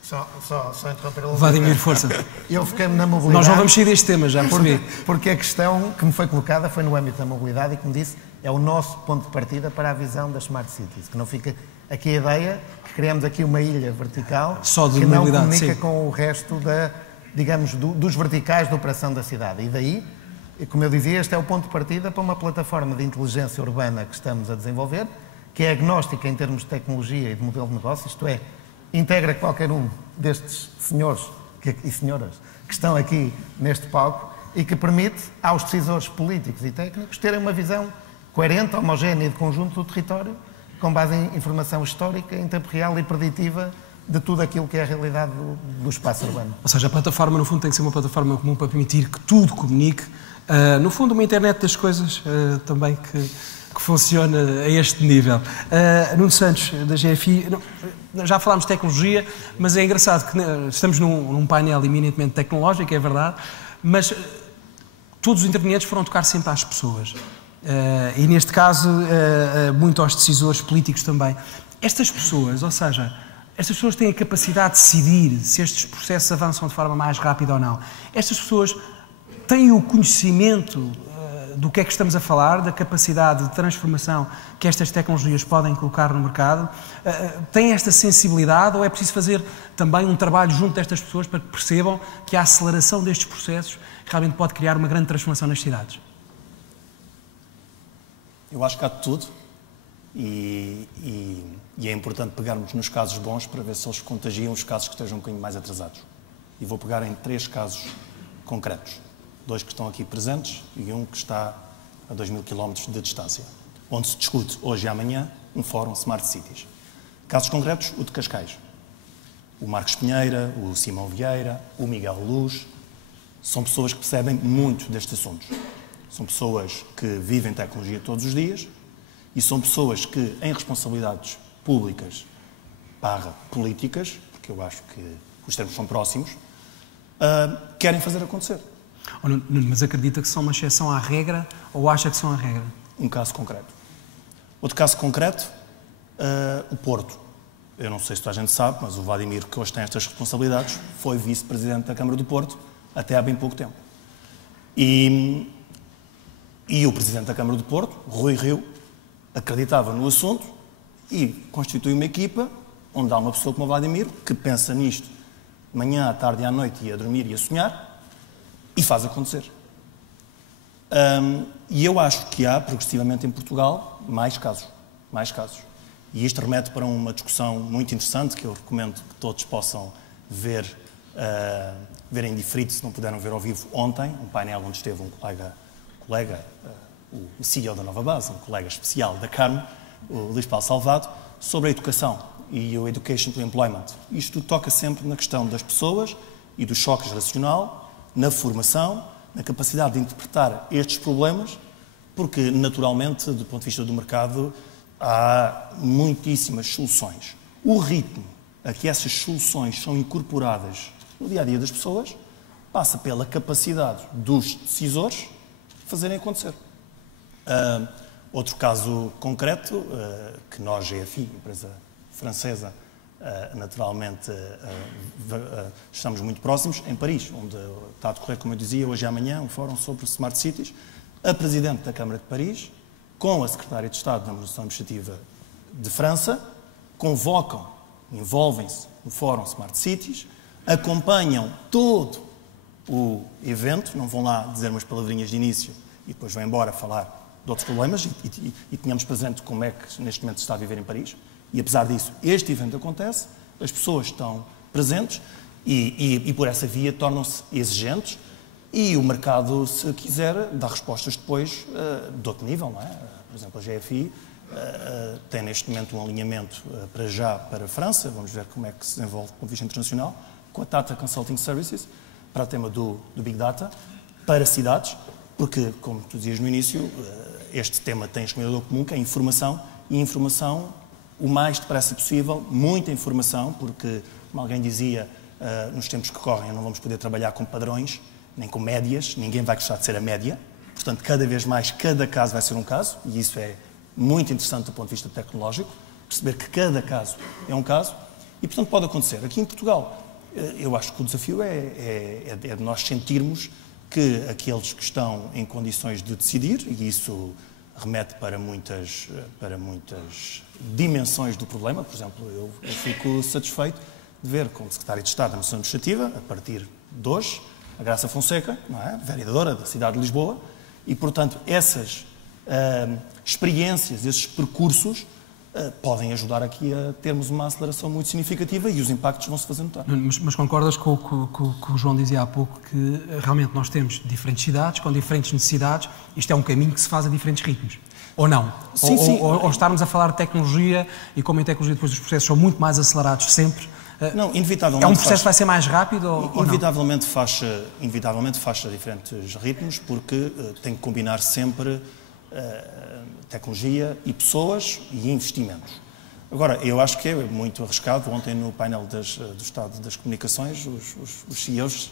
Só interromper o Vladimir, força. Eu fiquei-me na mobilidade. Nós não vamos sair deste tema, já percebi. Porque a questão que me foi colocada foi no âmbito da mobilidade e, como disse, é o nosso ponto de partida para a visão das Smart Cities. Que não fica aqui a ideia que criamos aqui uma ilha vertical só de que não mobilidade, comunica sim, com o resto dos verticais de operação da cidade. E daí, como eu dizia, este é o ponto de partida para uma plataforma de inteligência urbana que estamos a desenvolver, que é agnóstica em termos de tecnologia e de modelo de negócio, isto é, integra qualquer um destes senhores e senhoras que estão aqui neste palco e que permite aos decisores políticos e técnicos terem uma visão coerente, homogénea e de conjunto do território com base em informação histórica, em tempo real e preditiva de tudo aquilo que é a realidade do espaço urbano. Ou seja, a plataforma, no fundo, tem que ser uma plataforma comum para permitir que tudo comunique. No fundo, uma internet das coisas também que funciona a este nível. Nuno Santos, da GFI, já falámos de tecnologia, mas é engraçado que estamos num painel eminentemente tecnológico, é verdade, mas todos os intervenientes foram tocar sempre às pessoas. E neste caso, muito aos decisores políticos também. Estas pessoas, ou seja, estas pessoas têm a capacidade de decidir se estes processos avançam de forma mais rápida ou não. Estas pessoas têm o conhecimento do que é que estamos a falar, da capacidade de transformação que estas tecnologias podem colocar no mercado. Têm esta sensibilidade ou é preciso fazer também um trabalho junto destas pessoas para que percebam que a aceleração destes processos realmente pode criar uma grande transformação nas cidades? Eu acho que há de tudo e é importante pegarmos nos casos bons para ver se eles contagiam os casos que estejam um bocadinho mais atrasados. E vou pegar em 3 casos concretos. 2 que estão aqui presentes e um que está a 2.000 km de distância, onde se discute hoje e amanhã um fórum Smart Cities. Casos concretos, o de Cascais. O Marcos Pinheira, o Simão Vieira, o Miguel Luz, são pessoas que percebem muito destes assuntos. São pessoas que vivem tecnologia todos os dias e são pessoas que, em responsabilidades públicas / políticas, porque eu acho que os termos são próximos, querem fazer acontecer. Mas acredita que são uma exceção à regra ou acha que são a regra? Um caso concreto. Outro caso concreto, o Porto. Eu não sei se toda a gente sabe, mas o Vladimir, que hoje tem estas responsabilidades, foi vice-presidente da Câmara do Porto até há bem pouco tempo. E o presidente da Câmara do Porto, Rui Rio, acreditava no assunto e constitui uma equipa onde há uma pessoa como o Vladimir que pensa nisto de manhã, à tarde e à noite, e a dormir e a sonhar, e faz acontecer. E eu acho que há, progressivamente em Portugal, mais casos. E isto remete para uma discussão muito interessante, que eu recomendo que todos possam ver em diferido, se não puderam ver ao vivo, ontem, um painel onde esteve um colega, o CEO da Nova Base, um colega especial da Carmo, o Luís Paulo Salvado, sobre a educação e o Education to Employment. Isto toca sempre na questão das pessoas e do choque geracional, na formação, na capacidade de interpretar estes problemas, porque, naturalmente, do ponto de vista do mercado, há muitíssimas soluções. O ritmo a que essas soluções são incorporadas no dia-a-dia das pessoas passa pela capacidade dos decisores fazerem acontecer. Outro caso concreto, que nós, GFI, empresa francesa, naturalmente estamos muito próximos, em Paris, onde está a decorrer, como eu dizia, hoje e amanhã, um fórum sobre Smart Cities. A Presidente da Câmara de Paris, com a Secretária de Estado da Administração Administrativa de França, envolvem-se no fórum Smart Cities, acompanham todo o evento, não vão lá dizer umas palavrinhas de início e depois vão embora falar de outros problemas e tenhamos presente como é que neste momento se está a viver em Paris. E apesar disso, este evento acontece, as pessoas estão presentes e por essa via tornam-se exigentes e o mercado, se quiser, dá respostas depois de outro nível, não é? Por exemplo, a GFI tem neste momento um alinhamento para a França, vamos ver como é que se desenvolve do ponto de vista internacional, com a Tata Consulting Services, para o tema do Big Data, para cidades, porque, como tu dizias no início, este tema tem denominador comum, que é a informação, e informação o mais depressa possível, muita informação, porque, como alguém dizia, nos tempos que correm não vamos poder trabalhar com padrões, nem com médias, ninguém vai gostar de ser a média, portanto, cada vez mais, cada caso vai ser um caso, e isso é muito interessante do ponto de vista tecnológico, perceber que cada caso é um caso, e, portanto, pode acontecer. Aqui em Portugal, eu acho que o desafio é de nós sentirmos que aqueles que estão em condições de decidir, e isso remete para muitas dimensões do problema, por exemplo, eu fico satisfeito de ver como Secretária de Estado da Administração Administrativa, a partir de hoje, a Graça Fonseca, não é? Vereadora da cidade de Lisboa, e, portanto, essas experiências, esses percursos podem ajudar aqui a termos uma aceleração muito significativa e os impactos vão se fazer notar. Mas concordas com o que o João dizia há pouco, que realmente nós temos diferentes cidades, com diferentes necessidades, isto é um caminho que se faz a diferentes ritmos? Ou não? Sim, sim. Ou estarmos a falar de tecnologia e como em tecnologia depois os processos são muito mais acelerados sempre? Não, inevitavelmente. É um processo que vai ser mais rápido ou inevitavelmente faz diferentes ritmos, porque tem que combinar sempre tecnologia e pessoas e investimentos. Agora, eu acho que é muito arriscado. Ontem, no painel do Estado das Comunicações, os CEOs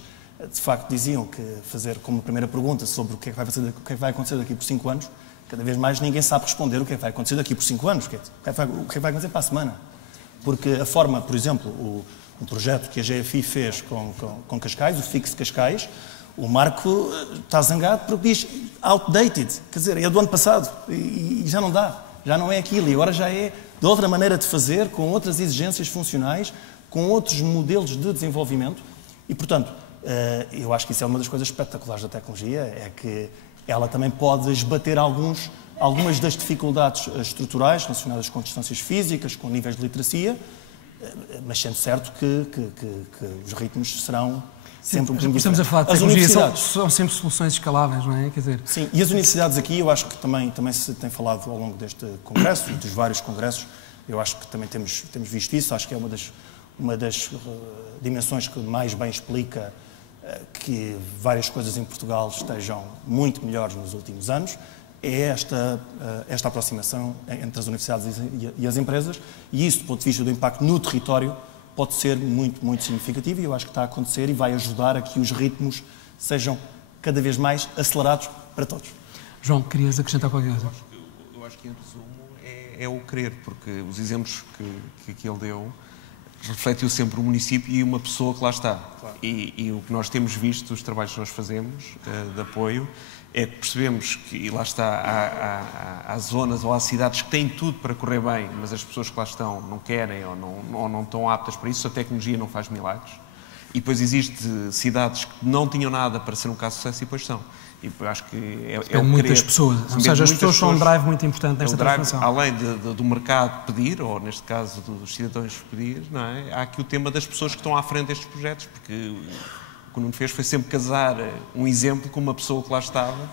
de facto diziam que fazer como primeira pergunta sobre o que é que vai acontecer daqui por 5 anos, cada vez mais ninguém sabe responder o que é que vai acontecer daqui por 5 anos, o que é que vai acontecer para a semana. Porque a forma, por exemplo, um projeto que a GFI fez com Cascais, o Fix Cascais, o Marco está zangado porque diz outdated, quer dizer, é do ano passado e já não dá, já não é aquilo, e agora já é de outra maneira de fazer, com outras exigências funcionais, com outros modelos de desenvolvimento e, portanto, eu acho que isso é uma das coisas espetaculares da tecnologia, é que ela também pode esbater algumas das dificuldades estruturais relacionadas com distâncias físicas, com níveis de literacia, mas sendo certo que os ritmos serão sempre um bocadinho diferentes. Estamos a falar de tecnologia, são sempre soluções escaláveis, não é? Quer dizer... Sim, e as universidades aqui, eu acho que também se tem falado ao longo deste congresso e dos vários congressos, eu acho que também temos visto isso, acho que é uma das dimensões que mais bem explica que várias coisas em Portugal estejam muito melhores nos últimos anos, é esta aproximação entre as universidades e as empresas, e isso, do ponto de vista do impacto no território, pode ser muito, muito significativo, e eu acho que está a acontecer e vai ajudar a que os ritmos sejam cada vez mais acelerados para todos. João, querias acrescentar qualquer coisa? Eu acho que, em resumo, é o querer, porque os exemplos que ele deu refletiu sempre o município e uma pessoa que lá está. Claro. E o que nós temos visto, os trabalhos que nós fazemos de apoio, é que percebemos que, e lá está, há zonas ou há cidades que têm tudo para correr bem, mas as pessoas que lá estão não querem ou não estão aptas para isso, a tecnologia não faz milagres. E depois existem cidades que não tinham nada para ser um caso de sucesso e depois são. E acho que é o muitas pessoas, ou seja, as pessoas são um drive muito importante nesta transformação. Além do mercado pedir, ou neste caso dos cidadãos pedir, não é? Há aqui o tema das pessoas que estão à frente destes projetos, porque o que o Nuno fez foi sempre casar um exemplo com uma pessoa que lá estava,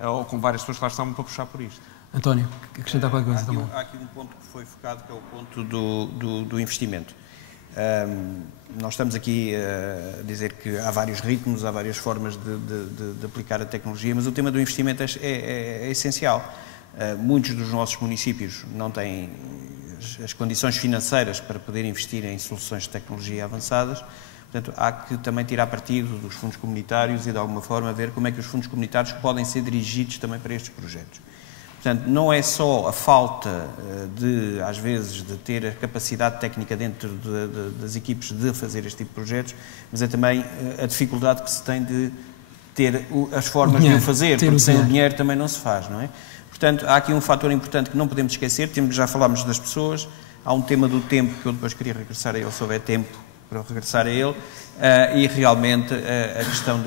ou com várias pessoas que lá estavam para puxar por isto. António, acrescentar qualquer coisa também. Há aqui um ponto que foi focado, que é o ponto do investimento. Nós estamos aqui a dizer que há vários ritmos, há várias formas de aplicar a tecnologia, mas o tema do investimento é essencial. Muitos dos nossos municípios não têm as condições financeiras para poder investir em soluções de tecnologia avançadas, portanto, há que também tirar partido dos fundos comunitários e, de alguma forma, ver como é que os fundos comunitários podem ser dirigidos também para estes projetos. Portanto, não é só a falta às vezes, de ter a capacidade técnica dentro das equipes de fazer este tipo de projetos, mas é também a dificuldade que se tem de ter as formas de o fazer, porque sem o dinheiro também não se faz, não é? Portanto, há aqui um fator importante que não podemos esquecer, já falámos das pessoas, há um tema do tempo que eu depois queria regressar a ele, se houver tempo para regressar a ele, e realmente a questão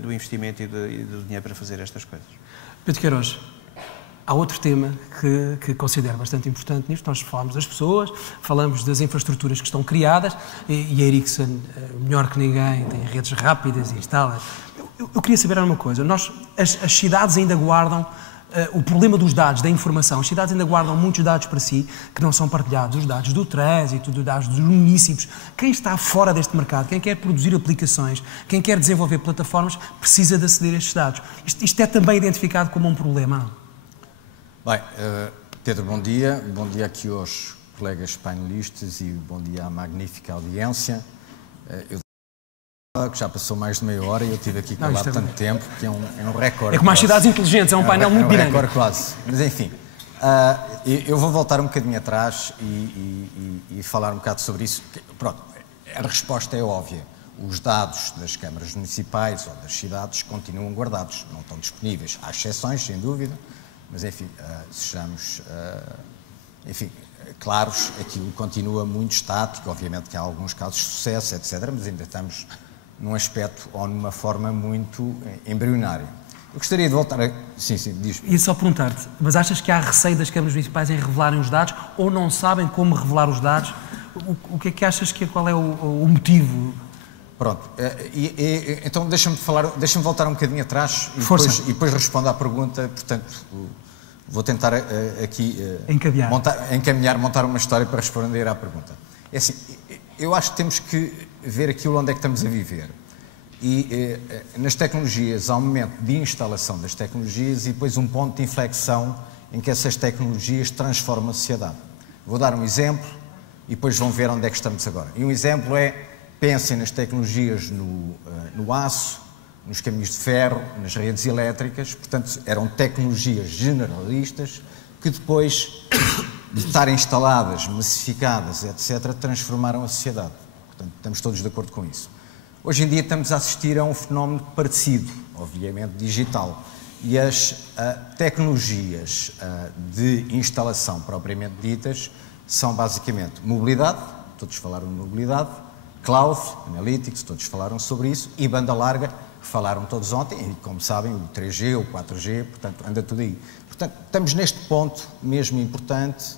do investimento e do dinheiro para fazer estas coisas. Pedro Queiroz, há outro tema que considero bastante importante nisto. Nós falamos das pessoas, falamos das infraestruturas que estão criadas, e a Ericsson, melhor que ninguém, tem redes rápidas e instala. Eu queria saber uma coisa, as cidades ainda guardam o problema dos dados, da informação. As cidades ainda guardam muitos dados para si, que não são partilhados, os dados do trânsito, os dados dos municípios. Quem está fora deste mercado, quem quer produzir aplicações, quem quer desenvolver plataformas, precisa de aceder a estes dados. Isto é também identificado como um problema? Bem, Pedro, bom dia. Bom dia aqui aos colegas painelistas e bom dia à magnífica audiência. Que já passou mais de meia hora e eu estive aqui calado tanto tempo, que é um recorde. É como as cidades inteligentes, é um painel muito dinâmico. É um recorde quase. Mas enfim, eu vou voltar um bocadinho atrás e falar um bocado sobre isso. Pronto, a resposta é óbvia. Os dados das câmaras municipais ou das cidades continuam guardados, não estão disponíveis. Há exceções, sem dúvida, mas enfim, sejamos claros, aquilo continua muito estático. Obviamente que há alguns casos de sucesso, etc., mas ainda estamos num aspecto ou numa forma muito embrionária. Eu gostaria de voltar a... Sim, diz-me. E só perguntar-te, mas achas que há receio das câmaras municipais em revelarem os dados ou não sabem como revelar os dados? O que é que achas qual é o motivo? Pronto, então deixa-me voltar um bocadinho atrás e depois respondo à pergunta, portanto, vou tentar aqui montar uma história para responder à pergunta. É assim, eu acho que temos que ver aquilo onde é que estamos a viver. E nas tecnologias há um momento de instalação das tecnologias e depois um ponto de inflexão em que essas tecnologias transformam a sociedade. Vou dar um exemplo e depois vão ver onde é que estamos agora. E um exemplo é, pensem nas tecnologias no aço, nos caminhos de ferro, nas redes elétricas, portanto eram tecnologias generalistas que depois de estarem instaladas, massificadas, etc., transformaram a sociedade. Portanto, estamos todos de acordo com isso. Hoje em dia estamos a assistir a um fenómeno parecido, obviamente digital, e as tecnologias de instalação propriamente ditas são basicamente mobilidade, todos falaram de mobilidade, cloud, analytics, todos falaram sobre isso, e banda larga, que falaram todos ontem, e como sabem, o 3G, o 4G, portanto, anda tudo aí. Portanto, estamos neste ponto mesmo importante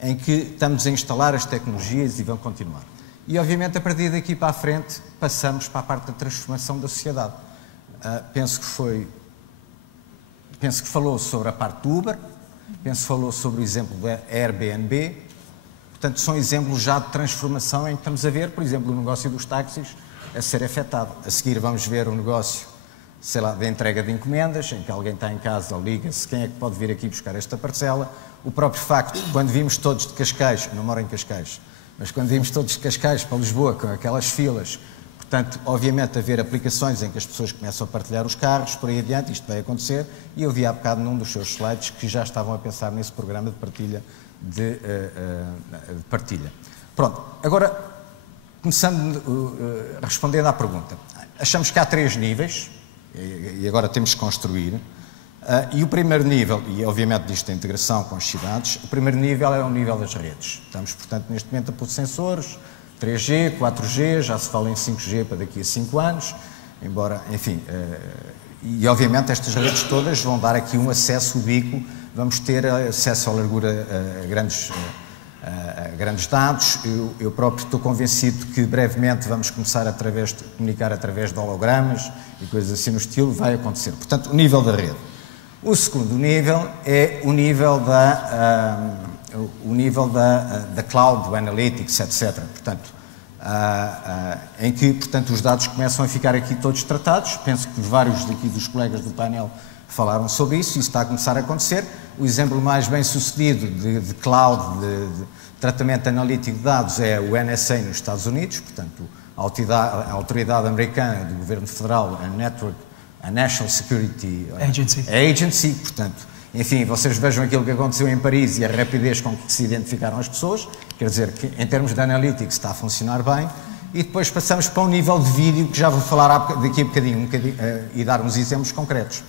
em que estamos a instalar as tecnologias e vão continuar. E, obviamente, a partir daqui para a frente, passamos para a parte da transformação da sociedade. Penso que falou sobre a parte do Uber, penso que falou sobre o exemplo da Airbnb. Portanto, são exemplos já de transformação em que estamos a ver, por exemplo, o negócio dos táxis a ser afetado. A seguir vamos ver o negócio, sei lá, da entrega de encomendas, em que alguém está em casa, liga-se, quem é que pode vir aqui buscar esta parcela. O próprio facto, quando vimos todos de Cascais, não moro em Cascais, mas quando vimos todos de Cascais para Lisboa, com aquelas filas, portanto, obviamente haver aplicações em que as pessoas começam a partilhar os carros, por aí adiante, isto vai acontecer, e eu vi há bocado num dos seus slides que já estavam a pensar nesse programa de partilha. Pronto, agora, respondendo à pergunta, achamos que há 3 níveis, e agora temos que construir, e o primeiro nível, e obviamente disto a integração com as cidades, o primeiro nível é o nível das redes. Estamos, portanto, neste momento a pôr sensores, 3G, 4G, já se fala em 5G para daqui a 5 anos, embora, enfim, e obviamente estas redes todas vão dar aqui um acesso ubíquo, vamos ter acesso à largura a grandes dados. Eu próprio estou convencido que brevemente vamos começar a comunicar através de hologramas e coisas assim no estilo, vai acontecer. Portanto, o nível da rede. O segundo nível é o nível da cloud, do analytics, etc. Portanto, em que, portanto, os dados começam a ficar aqui todos tratados. Penso que vários daqui dos colegas do painel falaram sobre isso, isso está a começar a acontecer. O exemplo mais bem sucedido de cloud, de tratamento analítico de dados, é o NSA nos Estados Unidos, portanto, a autoridade americana do governo federal, a National Security Agency, portanto, enfim, vocês vejam aquilo que aconteceu em Paris e a rapidez com que se identificaram as pessoas, quer dizer que em termos de analytics está a funcionar bem, e depois passamos para um nível de vídeo que já vou falar daqui a bocadinho e dar uns exemplos concretos.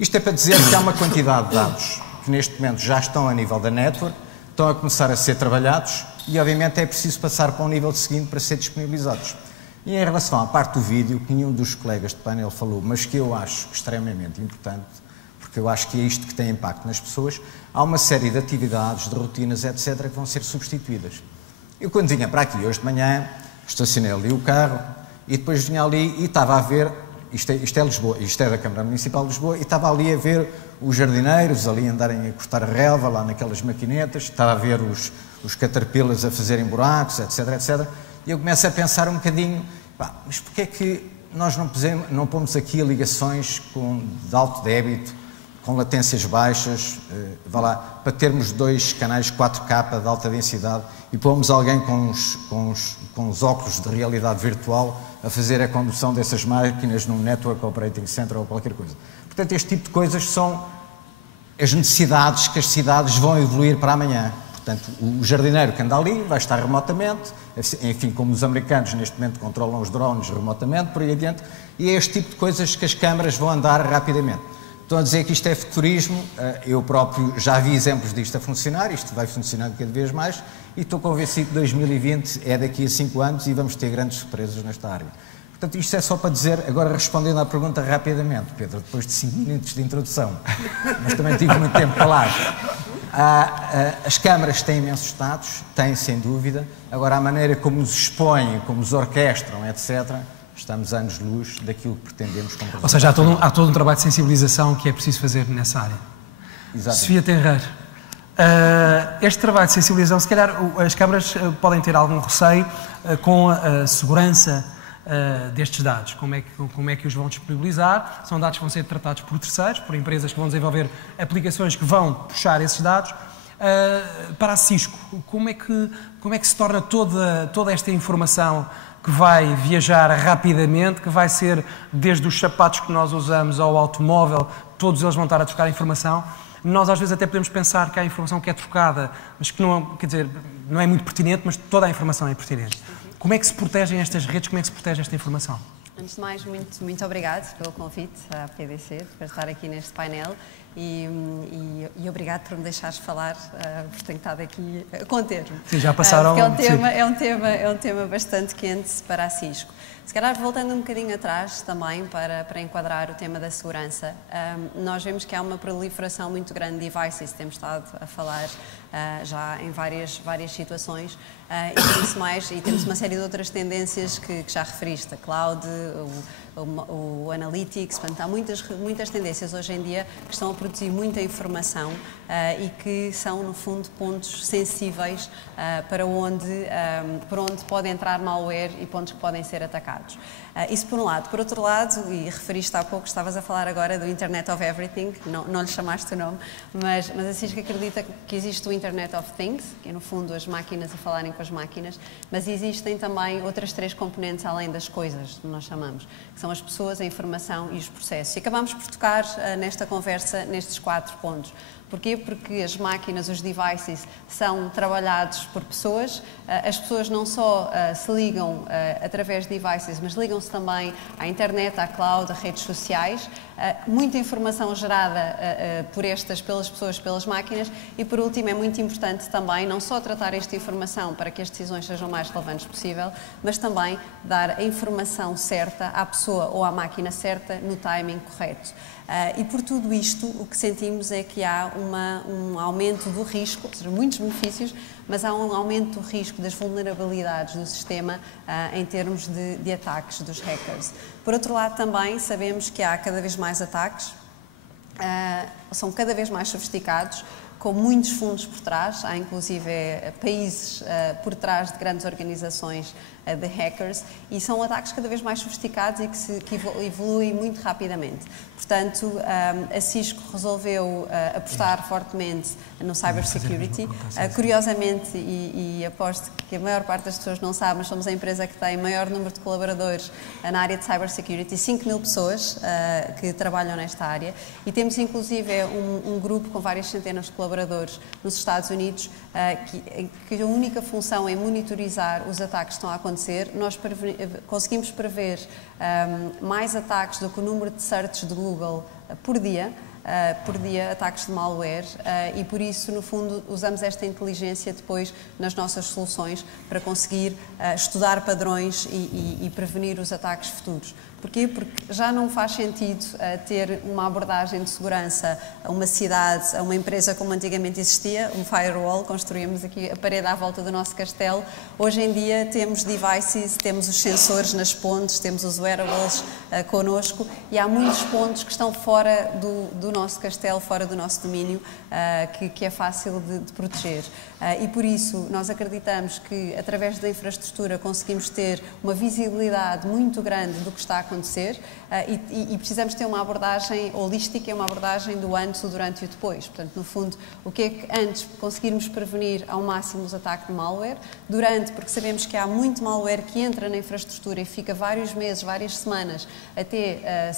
Isto é para dizer que há uma quantidade de dados que neste momento já estão a nível da network, estão a começar a ser trabalhados e obviamente é preciso passar para um nível seguinte para ser disponibilizados. E em relação à parte do vídeo, que nenhum dos colegas de painel falou, mas que eu acho extremamente importante, porque eu acho que é isto que tem impacto nas pessoas, há uma série de atividades, de rotinas, etc., que vão ser substituídas. Eu quando vinha para aqui hoje de manhã, estacionei ali o carro e depois vinha ali e estava a ver, isto é Lisboa, isto é da Câmara Municipal de Lisboa, e estava ali a ver os jardineiros ali andarem a cortar a relva, lá naquelas maquinetas, estava a ver os caterpillars a fazerem buracos, etc., etc., e eu começo a pensar um bocadinho, mas porquê é que nós não pomos aqui ligações de alto débito, com latências baixas, para termos 2 canais 4K de alta densidade e pomos alguém com os óculos de realidade virtual a fazer a condução dessas máquinas num Network Operating Center ou qualquer coisa. Portanto, este tipo de coisas são as necessidades que as cidades vão evoluir para amanhã. Portanto, o jardineiro que anda ali vai estar remotamente, enfim, como os americanos neste momento controlam os drones remotamente, por aí adiante, e é este tipo de coisas que as câmaras vão andar rapidamente. Estão a dizer que isto é futurismo, eu próprio já vi exemplos disto a funcionar, isto vai funcionando cada vez mais, e estou convencido que 2020 é daqui a 5 anos e vamos ter grandes surpresas nesta área. Portanto, isto é só para dizer, agora respondendo à pergunta rapidamente, Pedro, depois de 5 minutos de introdução, mas também tive muito tempo para lá. As câmaras têm imensos dados, têm sem dúvida, agora a maneira como os expõem, como os orquestram, etc., estamos anos-luz daquilo que pretendemos como Ou seja, há todo um trabalho de sensibilização que é preciso fazer nessa área. Exatamente. Sofia Tenreiro, este trabalho de sensibilização, se calhar as câmaras podem ter algum receio com a segurança destes dados. Como é que os vão disponibilizar? São dados que vão ser tratados por terceiros, por empresas que vão desenvolver aplicações que vão puxar esses dados. Para a Cisco, como é que se torna toda esta informação que vai viajar rapidamente, que vai ser desde os sapatos que nós usamos ao automóvel, todos eles vão estar a trocar informação. Nós às vezes até podemos pensar que há informação que é trocada, mas que não, quer dizer, não é muito pertinente, mas toda a informação é pertinente. Como é que se protegem estas redes, como é que se protege esta informação? Antes de mais, muito obrigado pelo convite à PDC, por estar aqui neste painel e obrigado por me deixares falar, por ter estado aqui a conter-me. Sim, já passaram... É um tema bastante quente para a Cisco. Se calhar, voltando um bocadinho atrás também, para enquadrar o tema da segurança, nós vemos que há uma proliferação muito grande de devices, temos estado a falar já em várias situações, e por isso mais, e temos uma série de outras tendências que já referiste, a cloud, o analytics, portanto há muitas tendências hoje em dia que estão a produzir muita informação e que são no fundo pontos sensíveis para onde pode entrar malware e pontos que podem ser atacados. Isso por um lado. Por outro lado, e referiste há pouco, estavas a falar agora do Internet of Everything, não lhe chamaste o nome, mas a Cisco acredita que existe o Internet of Things, que é no fundo as máquinas a falarem com as máquinas, mas existem também outras 3 componentes além das coisas, que nós chamamos, que são as pessoas, a informação e os processos. E acabamos por tocar nesta conversa nestes 4 pontos. Porquê? Porque as máquinas, os devices, são trabalhados por pessoas. As pessoas não só se ligam através de devices, mas ligam-se também à internet, à cloud, a redes sociais. Muita informação gerada pelas pessoas, pelas máquinas. E, por último, é muito importante também não só tratar esta informação para que as decisões sejam o mais relevantes possível, mas também dar a informação certa à pessoa ou à máquina certa no timing correto. E por tudo isto, o que sentimos é que há um aumento do risco, ou seja, muitos benefícios, mas há um aumento do risco das vulnerabilidades do sistema em termos de ataques dos hackers. Por outro lado, também sabemos que há cada vez mais ataques, são cada vez mais sofisticados, com muitos fundos por trás, há inclusive países por trás de grandes organizações de hackers, e são ataques cada vez mais sofisticados e que evoluem muito rapidamente. Portanto, a Cisco resolveu apostar fortemente no cybersecurity. Curiosamente, e aposto que a maior parte das pessoas não sabe, mas somos a empresa que tem maior número de colaboradores na área de cybersecurity, 5.000 pessoas que trabalham nesta área, e temos inclusive um grupo com várias centenas de colaboradores nos Estados Unidos que a única função é monitorizar os ataques que estão a acontecer. Nós conseguimos prever mais ataques do que o número de searches de Google por dia, ataques de malware, e por isso, no fundo, usamos esta inteligência depois nas nossas soluções para conseguir estudar padrões e prevenir os ataques futuros. Porquê? Porque já não faz sentido ter uma abordagem de segurança a uma cidade, a uma empresa como antigamente existia, um firewall, construímos aqui a parede à volta do nosso castelo. Hoje em dia temos devices, temos os sensores nas pontes, temos os wearables connosco, e há muitos pontos que estão fora do nosso castelo, fora do nosso domínio, que é fácil de proteger. E por isso nós acreditamos que através da infraestrutura conseguimos ter uma visibilidade muito grande do que está a acontecer, e precisamos ter uma abordagem holística, uma abordagem do antes, o durante e o depois. Portanto, no fundo, o que é que antes conseguirmos prevenir ao máximo os ataques de malware, durante, porque sabemos que há muito malware que entra na infraestrutura e fica vários meses, várias semanas, até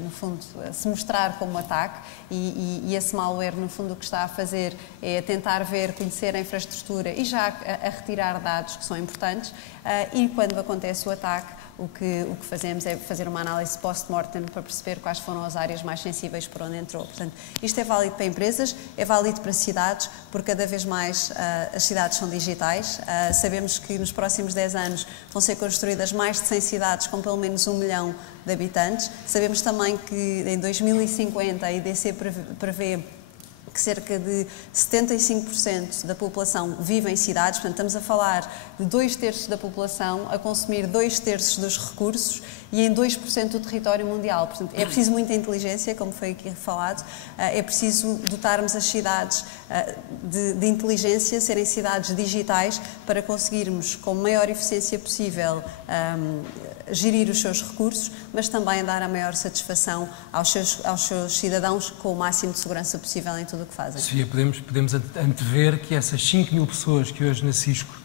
no fundo, se mostrar como ataque, e esse malware, no fundo, o que está a fazer é tentar conhecer a infraestrutura e já a retirar dados que são importantes, e quando acontece o ataque, o que fazemos é fazer uma análise post-mortem para perceber quais foram as áreas mais sensíveis por onde entrou. Portanto, isto é válido para empresas, é válido para cidades, porque cada vez mais as cidades são digitais. Sabemos que nos próximos 10 anos vão ser construídas mais de 100 cidades com pelo menos 1 milhão de habitantes. Sabemos também que em 2050 a IDC prevê que cerca de 75% da população vive em cidades, portanto estamos a falar de 2/3 da população a consumir 2/3 dos recursos e em 2% do território mundial. Portanto, é preciso muita inteligência, como foi aqui falado, é preciso dotarmos as cidades de inteligência, serem cidades digitais, para conseguirmos, com a maior eficiência possível, gerir os seus recursos, mas também dar a maior satisfação aos seus cidadãos com o máximo de segurança possível em tudo o que fazem. Sofia, podemos antever que essas 5.000 pessoas que hoje na Cisco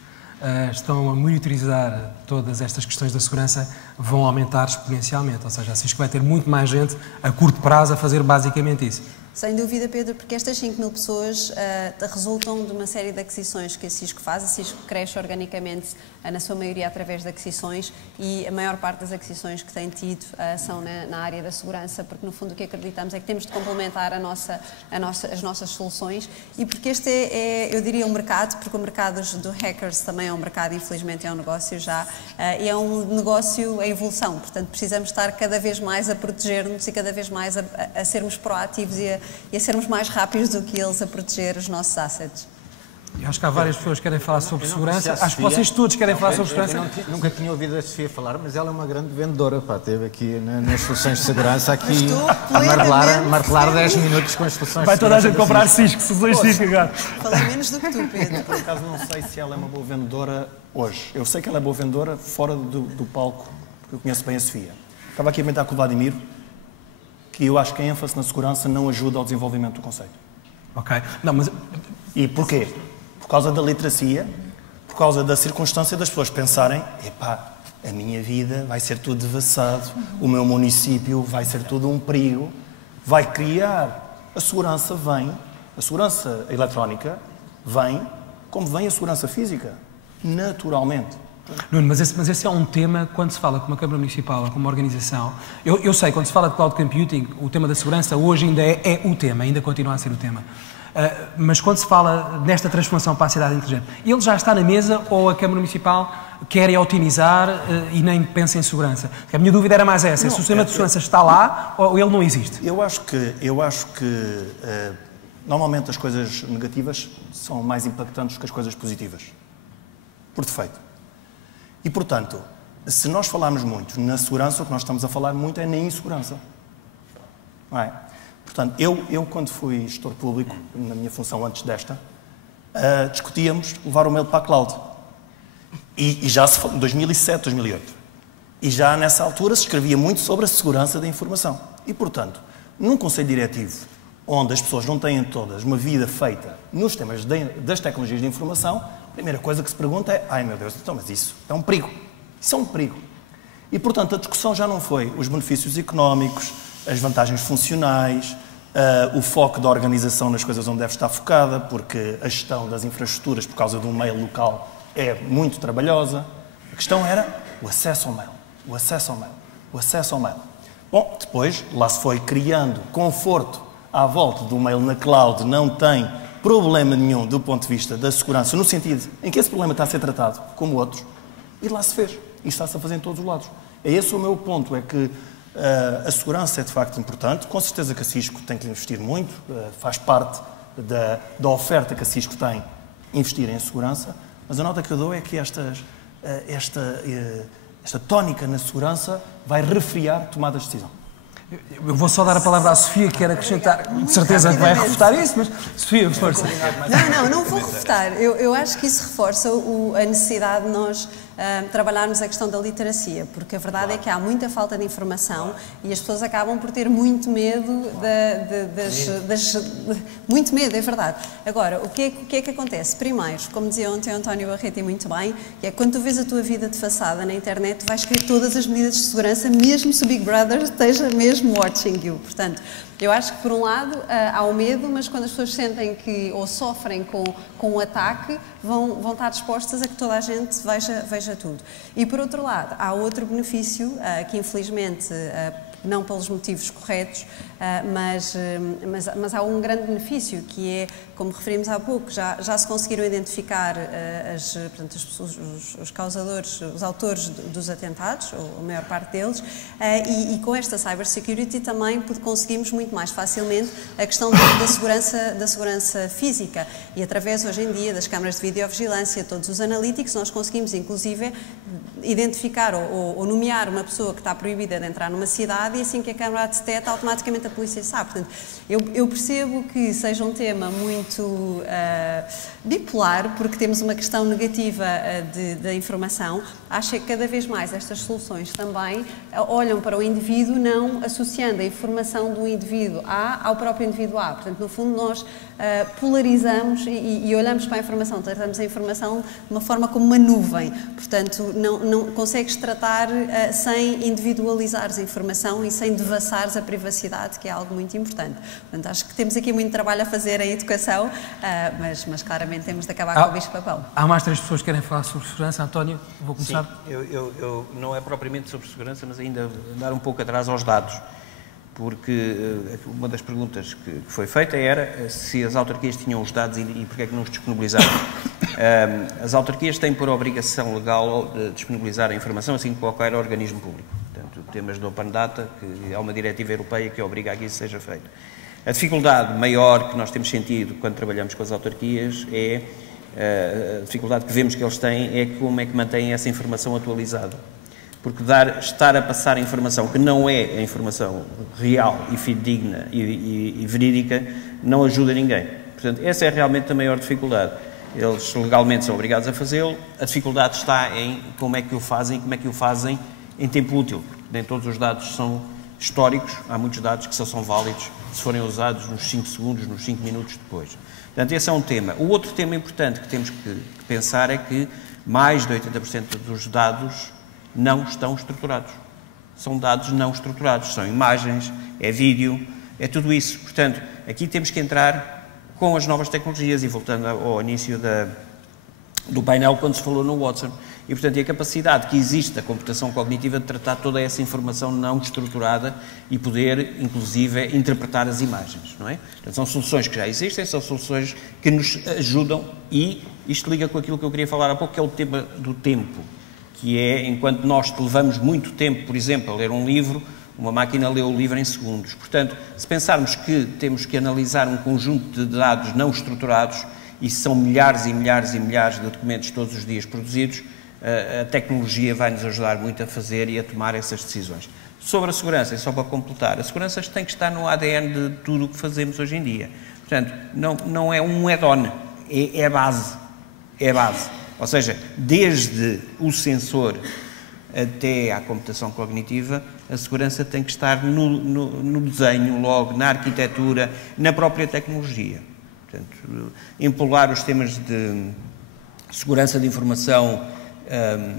estão a monitorizar todas estas questões da segurança vão aumentar exponencialmente, ou seja, a Cisco vai ter muito mais gente a curto prazo a fazer basicamente isso. Sem dúvida, Pedro, porque estas 5.000 pessoas resultam de uma série de aquisições que a Cisco faz. A Cisco cresce organicamente, na sua maioria, através de aquisições, e a maior parte das aquisições que tem tido são na área da segurança, porque, no fundo, o que acreditamos é que temos de complementar as nossas soluções, e porque este eu diria, um mercado, porque o mercado do hackers também é um mercado, infelizmente é um negócio já, e é um negócio em evolução. Portanto, precisamos estar cada vez mais a proteger-nos e cada vez mais a sermos proativos e a sermos mais rápidos do que eles a proteger os nossos assets. Eu acho que há várias pessoas que querem falar sobre segurança. Acho que vocês todos querem falar sobre segurança. Nunca tinha ouvido a Sofia falar, mas ela é uma grande vendedora. Pá, teve aqui nas soluções de segurança aqui a martelar 10 minutos com as soluções vai de segurança. Vai toda a gente comprar Cisco, soluções Cisco agora. Falei menos do que tu, Pedro. Por acaso não sei se ela é uma boa vendedora hoje. Eu sei que ela é boa vendedora fora do palco, porque eu conheço bem a Sofia. Estava aqui a comentar com o Vladimir que eu acho que a ênfase na segurança não ajuda ao desenvolvimento do conceito. Ok. Não, mas... E porquê? Por causa da literacia, por causa da circunstância das pessoas pensarem, epá, a minha vida vai ser tudo devassado, o meu município vai ser tudo um perigo, vai criar... A segurança eletrónica vem como vem a segurança física, naturalmente. Nuno, mas esse é um tema, quando se fala com uma Câmara Municipal ou com uma organização, eu sei, quando se fala de cloud computing, o tema da segurança hoje ainda é o tema, ainda continua a ser o tema. Mas quando se fala nesta transformação para a cidade inteligente, ele já está na mesa ou a Câmara Municipal quer otimizar e nem pensa em segurança? A minha dúvida era mais essa, se o sistema de segurança está lá ou ele não existe? Eu acho que normalmente as coisas negativas são mais impactantes que as coisas positivas, por defeito. E, portanto, se nós falarmos muito na segurança, o que nós estamos a falar muito é na insegurança. Não é? Portanto, eu quando fui gestor público, na minha função antes desta, discutíamos levar o mail para a cloud. E já se falou, em 2007, 2008. E já nessa altura se escrevia muito sobre a segurança da informação. E, portanto, num conselho diretivo, onde as pessoas não têm todas uma vida feita nos temas das tecnologias de informação, a primeira coisa que se pergunta é, ai meu Deus, então, mas isso é um perigo. Isso é um perigo. E, portanto, a discussão já não foi os benefícios económicos, as vantagens funcionais, o foco da organização nas coisas onde deve estar focada, porque a gestão das infraestruturas, por causa de um mail local, é muito trabalhosa. A questão era o acesso ao mail, o acesso ao mail, o acesso ao mail. Bom, depois lá se foi criando conforto à volta do mail na cloud, não tem problema nenhum do ponto de vista da segurança, no sentido em que esse problema está a ser tratado como outros, e lá se fez. E está-se a fazer em todos os lados. É esse o meu ponto, é que a segurança é de facto importante. Com certeza que a Cisco tem que investir muito, faz parte da oferta que a Cisco tem investir em segurança, mas a nota que eu dou é que esta tónica na segurança vai refriar tomadas de decisão. Eu vou só dar a palavra à Sofia, que quer acrescentar, de certeza que vai refutar isso, mas Sofia, força. Não vou refutar. Eu acho que isso reforça a necessidade de nós trabalharmos a questão da literacia, porque a verdade é que há muita falta de informação e as pessoas acabam por ter muito medo muito medo, é verdade. Agora, o que é que acontece? Primeiro, como dizia ontem o António Barreto e muito bem, que é quando tu vês a tua vida defassada na internet, tu vais querer todas as medidas de segurança, mesmo se o Big Brother esteja mesmo watching you. Portanto, eu acho que por um lado há o medo, mas quando as pessoas sentem que ou sofrem com o ataque, vão estar dispostas a que toda a gente veja proteja tudo. E, por outro lado, há outro benefício que, infelizmente, não pelos motivos corretos, mas há um grande benefício, que é, como referimos há pouco, já se conseguiram identificar portanto, os causadores, os autores dos atentados, ou a maior parte deles, e com esta cybersecurity também conseguimos muito mais facilmente a questão da segurança física, e através, hoje em dia, das câmaras de videovigilância, todos os analíticos, nós conseguimos, inclusive, identificar ou nomear uma pessoa que está proibida de entrar numa cidade, e assim que a câmara a detecta, automaticamente a polícia sabe. Portanto, eu percebo que seja um tema muito bipolar, porque temos uma questão negativa da informação. Acho que cada vez mais estas soluções também olham para o indivíduo, não associando a informação do indivíduo A ao próprio indivíduo A. Portanto, no fundo, nós polarizamos e olhamos para a informação, tratamos a informação de uma forma como uma nuvem. Portanto, não consegues tratar sem individualizares a informação e sem devassares a privacidade, que é algo muito importante. Portanto, acho que temos aqui muito trabalho a fazer em educação, mas claramente temos de acabar com o bicho-papão. Há mais 3 pessoas que querem falar sobre segurança. António, vou começar. Sim, eu não é propriamente sobre segurança, mas ainda dar um pouco atrás aos dados, porque uma das perguntas que foi feita era se as autarquias tinham os dados e porque é que não os disponibilizaram. As autarquias têm por obrigação legal de disponibilizar a informação, assim como qualquer organismo público. Portanto, temas de Open Data, que é uma diretiva europeia que obriga a que isso seja feito. A dificuldade maior que nós temos sentido quando trabalhamos com as autarquias é a dificuldade que vemos que eles têm é como é que mantêm essa informação atualizada. Porque estar a passar a informação que não é a informação real e fidedigna e verídica não ajuda ninguém. Portanto, essa é realmente a maior dificuldade. Eles legalmente são obrigados a fazê-lo, a dificuldade está em como é que o fazem e como é que o fazem em tempo útil. Nem todos os dados são históricos, há muitos dados que só são válidos se forem usados nos 5 segundos, nos 5 minutos depois. Portanto, esse é um tema. O outro tema importante que temos que pensar é que mais de 80% dos dados não estão estruturados. São dados não estruturados, são imagens, é vídeo, é tudo isso. Portanto, aqui temos que entrar com as novas tecnologias, e voltando ao início do painel, quando se falou no Watson. E, portanto, a capacidade que existe da computação cognitiva de tratar toda essa informação não estruturada e poder, inclusive, interpretar as imagens, não é? Portanto, são soluções que já existem, são soluções que nos ajudam, e isto liga com aquilo que eu queria falar há pouco, que é o tema do tempo, que é, enquanto nós levamos muito tempo, por exemplo, a ler um livro, uma máquina lê o livro em segundos. Portanto, se pensarmos que temos que analisar um conjunto de dados não estruturados, e são milhares e milhares e milhares de documentos todos os dias produzidos, a tecnologia vai nos ajudar muito a fazer e a tomar essas decisões. Sobre a segurança, e só para completar, a segurança tem que estar no ADN de tudo o que fazemos hoje em dia. Portanto, não é um add-on, é a base. É a base. Ou seja, desde o sensor até à computação cognitiva, a segurança tem que estar no desenho, logo, na arquitetura, na própria tecnologia. Portanto, empolar os temas de segurança de informação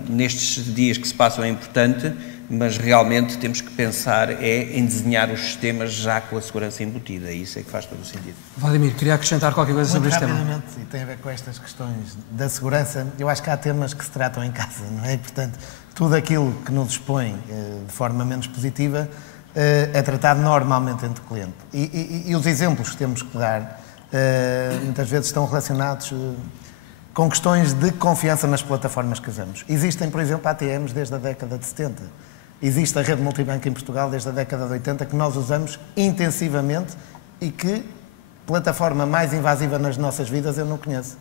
nestes dias que se passam é importante, mas realmente temos que pensar em desenhar os sistemas já com a segurança embutida, e isso é que faz todo o sentido. Vladimir, queria acrescentar qualquer coisa sobre este tema. Rapidamente, e tem a ver com estas questões da segurança, eu acho que há temas que se tratam em casa, não é? Portanto, tudo aquilo que nos expõe de forma menos positiva é tratado normalmente entre cliente. E os exemplos que temos que dar muitas vezes estão relacionados com questões de confiança nas plataformas que usamos. Existem, por exemplo, ATMs desde a década de 70. Existe a rede multibanco em Portugal desde a década de 80, que nós usamos intensivamente e que plataforma mais invasiva nas nossas vidas eu não conheço.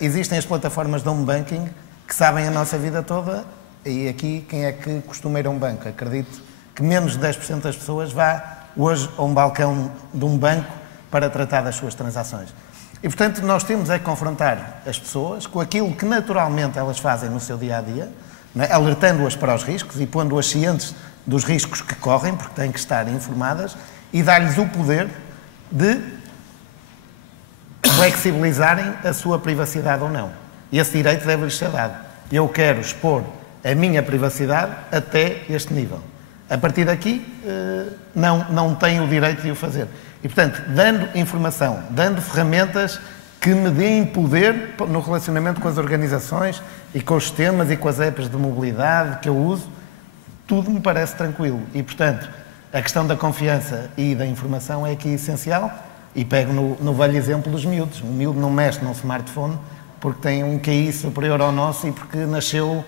Existem as plataformas de home banking que sabem a nossa vida toda, e aqui quem é que costuma ir a um banco? Acredito que menos de 10% das pessoas vá hoje a um balcão de um banco para tratar das suas transações. E, portanto, nós temos é que confrontar as pessoas com aquilo que naturalmente elas fazem no seu dia-a-dia, não é? Alertando-as para os riscos e pondo-as cientes dos riscos que correm, porque têm que estar informadas, e dar-lhes o poder de flexibilizarem a sua privacidade ou não. E esse direito deve-lhes ser dado. Eu quero expor a minha privacidade até este nível. A partir daqui, não tenho o direito de o fazer. E, portanto, dando informação, dando ferramentas que me deem poder no relacionamento com as organizações e com os sistemas e com as apps de mobilidade que eu uso, tudo me parece tranquilo. E, portanto, a questão da confiança e da informação é aqui essencial, e pego no velho exemplo dos miúdos. O miúdo não mexe num smartphone porque tem um QI superior ao nosso e porque nasceu,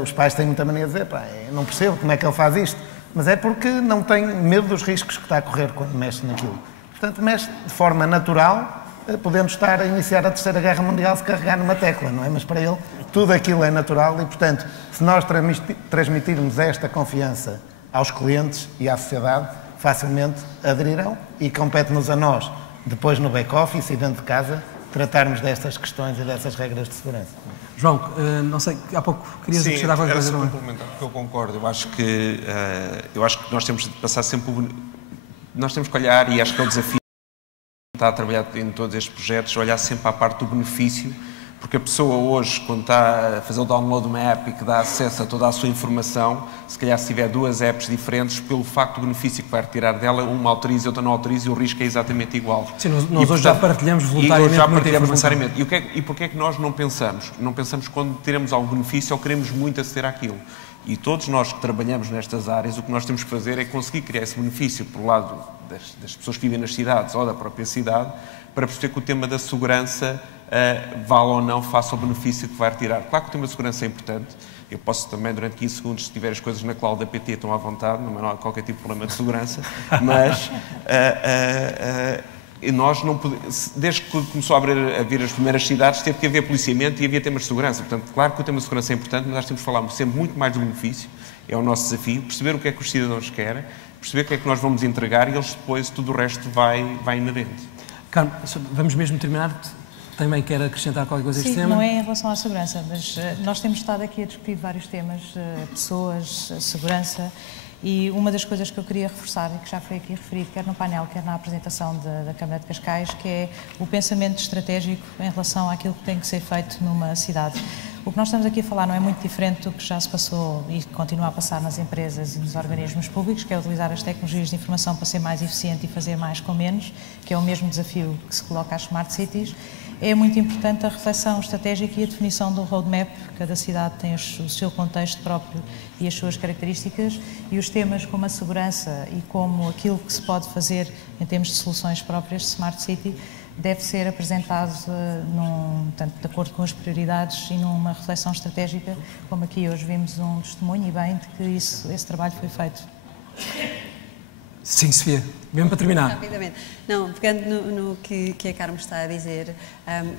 os pais têm muita mania de dizer, pá, eu não percebo como é que ele faz isto, mas é porque não tem medo dos riscos que está a correr quando mexe naquilo. Portanto, mexe de forma natural, podemos estar a iniciar a Terceira Guerra Mundial se carregar numa tecla, não é? Mas para ele tudo aquilo é natural e, portanto, se nós transmitirmos esta confiança aos clientes e à sociedade, facilmente aderirão e compete-nos a nós, depois no back-office e dentro de casa, tratarmos destas questões e dessas regras de segurança. João, não sei, há pouco querias acrescentar qualquer coisa, não é? Complementar, porque eu concordo. Eu acho que nós temos de passar sempre... Nós temos que olhar, e acho que é o desafio que está a trabalhar em todos estes projetos, olhar sempre à parte do benefício, porque a pessoa hoje, quando está a fazer o download de uma app e que dá acesso a toda a sua informação, se calhar se tiver duas apps diferentes, pelo facto do benefício que vai retirar dela, uma autoriza e outra não autoriza, e o risco é exatamente igual. Sim, nós hoje já partilhamos voluntariamente. E porquê é que nós não pensamos? Não pensamos quando teremos algum benefício ou queremos muito aceder àquilo. E todos nós que trabalhamos nestas áreas, o que nós temos que fazer é conseguir criar esse benefício por lado das pessoas que vivem nas cidades ou da própria cidade, para perceber que o tema da segurança vale ou não face ao benefício que vai retirar. Claro que o tema da segurança é importante. Eu posso também, durante 15 segundos, se tiver as coisas na cloud da PT, estão à vontade, não há qualquer tipo de problema de segurança, mas nós não podemos, desde que começou a vir as primeiras cidades, teve que haver policiamento e havia temas de segurança. Portanto, claro que o tema de segurança é importante, mas nós temos que falar sempre muito mais do benefício, é o nosso desafio, perceber o que é que os cidadãos querem, perceber o que é que nós vamos entregar e eles depois, tudo o resto vai inerente. Carmo, vamos mesmo terminar. Também quer acrescentar qualquer coisa a este tema? Sim, não é em relação à segurança, mas nós temos estado aqui a discutir vários temas, pessoas, segurança, e uma das coisas que eu queria reforçar, e que já foi aqui referido, quer no painel, quer na apresentação da Câmara de Cascais, que é o pensamento estratégico em relação àquilo que tem que ser feito numa cidade. O que nós estamos aqui a falar não é muito diferente do que já se passou e continua a passar nas empresas e nos organismos públicos, que é utilizar as tecnologias de informação para ser mais eficiente e fazer mais com menos, que é o mesmo desafio que se coloca às Smart Cities. É muito importante a reflexão estratégica e a definição do roadmap. Cada cidade tem o seu contexto próprio e as suas características, e os temas como a segurança e como aquilo que se pode fazer em termos de soluções próprias de Smart City deve ser apresentado tanto de acordo com as prioridades e numa reflexão estratégica, como aqui hoje vimos um testemunho e bem de que esse trabalho foi feito. Sim, Sofia, mesmo para terminar. Rapidamente. Não, pegando no que a Carmo está a dizer,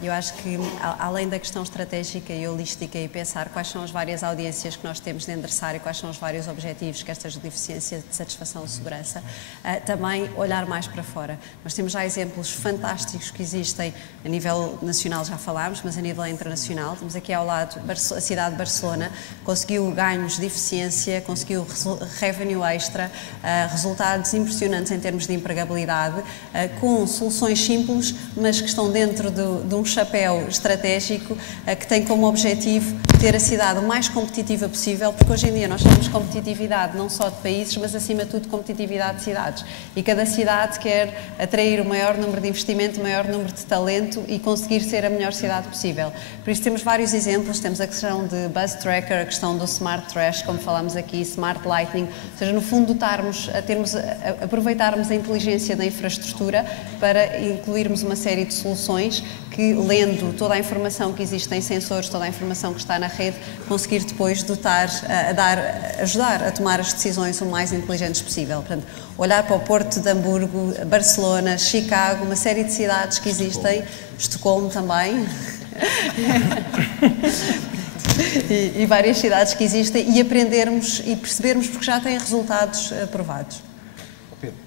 eu acho que, além da questão estratégica e holística e pensar quais são as várias audiências que nós temos de endereçar e quais são os vários objetivos que estas deficiências de satisfação de segurança, também olhar mais para fora. Nós temos já exemplos fantásticos que existem a nível nacional, já falámos, mas a nível internacional. Temos aqui ao lado a cidade de Barcelona, conseguiu ganhos de eficiência, conseguiu revenue extra, resultados impressionantes em termos de empregabilidade, com soluções simples, mas que estão dentro de um chapéu estratégico que tem como objetivo ter a cidade o mais competitiva possível, porque hoje em dia nós temos competitividade não só de países, mas acima de tudo competitividade de cidades. E cada cidade quer atrair o maior número de investimento, o maior número de talento e conseguir ser a melhor cidade possível. Por isso temos vários exemplos, temos a questão de Bus Tracker, a questão do Smart Trash, como falámos aqui, Smart Lighting, ou seja, no fundo aproveitarmos a inteligência da infraestrutura para incluirmos uma série de soluções que, lendo toda a informação que existe em sensores, toda a informação que está na rede, conseguir depois ajudar a tomar as decisões o mais inteligentes possível. Portanto, olhar para o Porto de Hamburgo, Barcelona, Chicago, uma série de cidades que existem, Estocolmo também, e várias cidades que existem, e aprendermos e percebermos porque já têm resultados aprovados.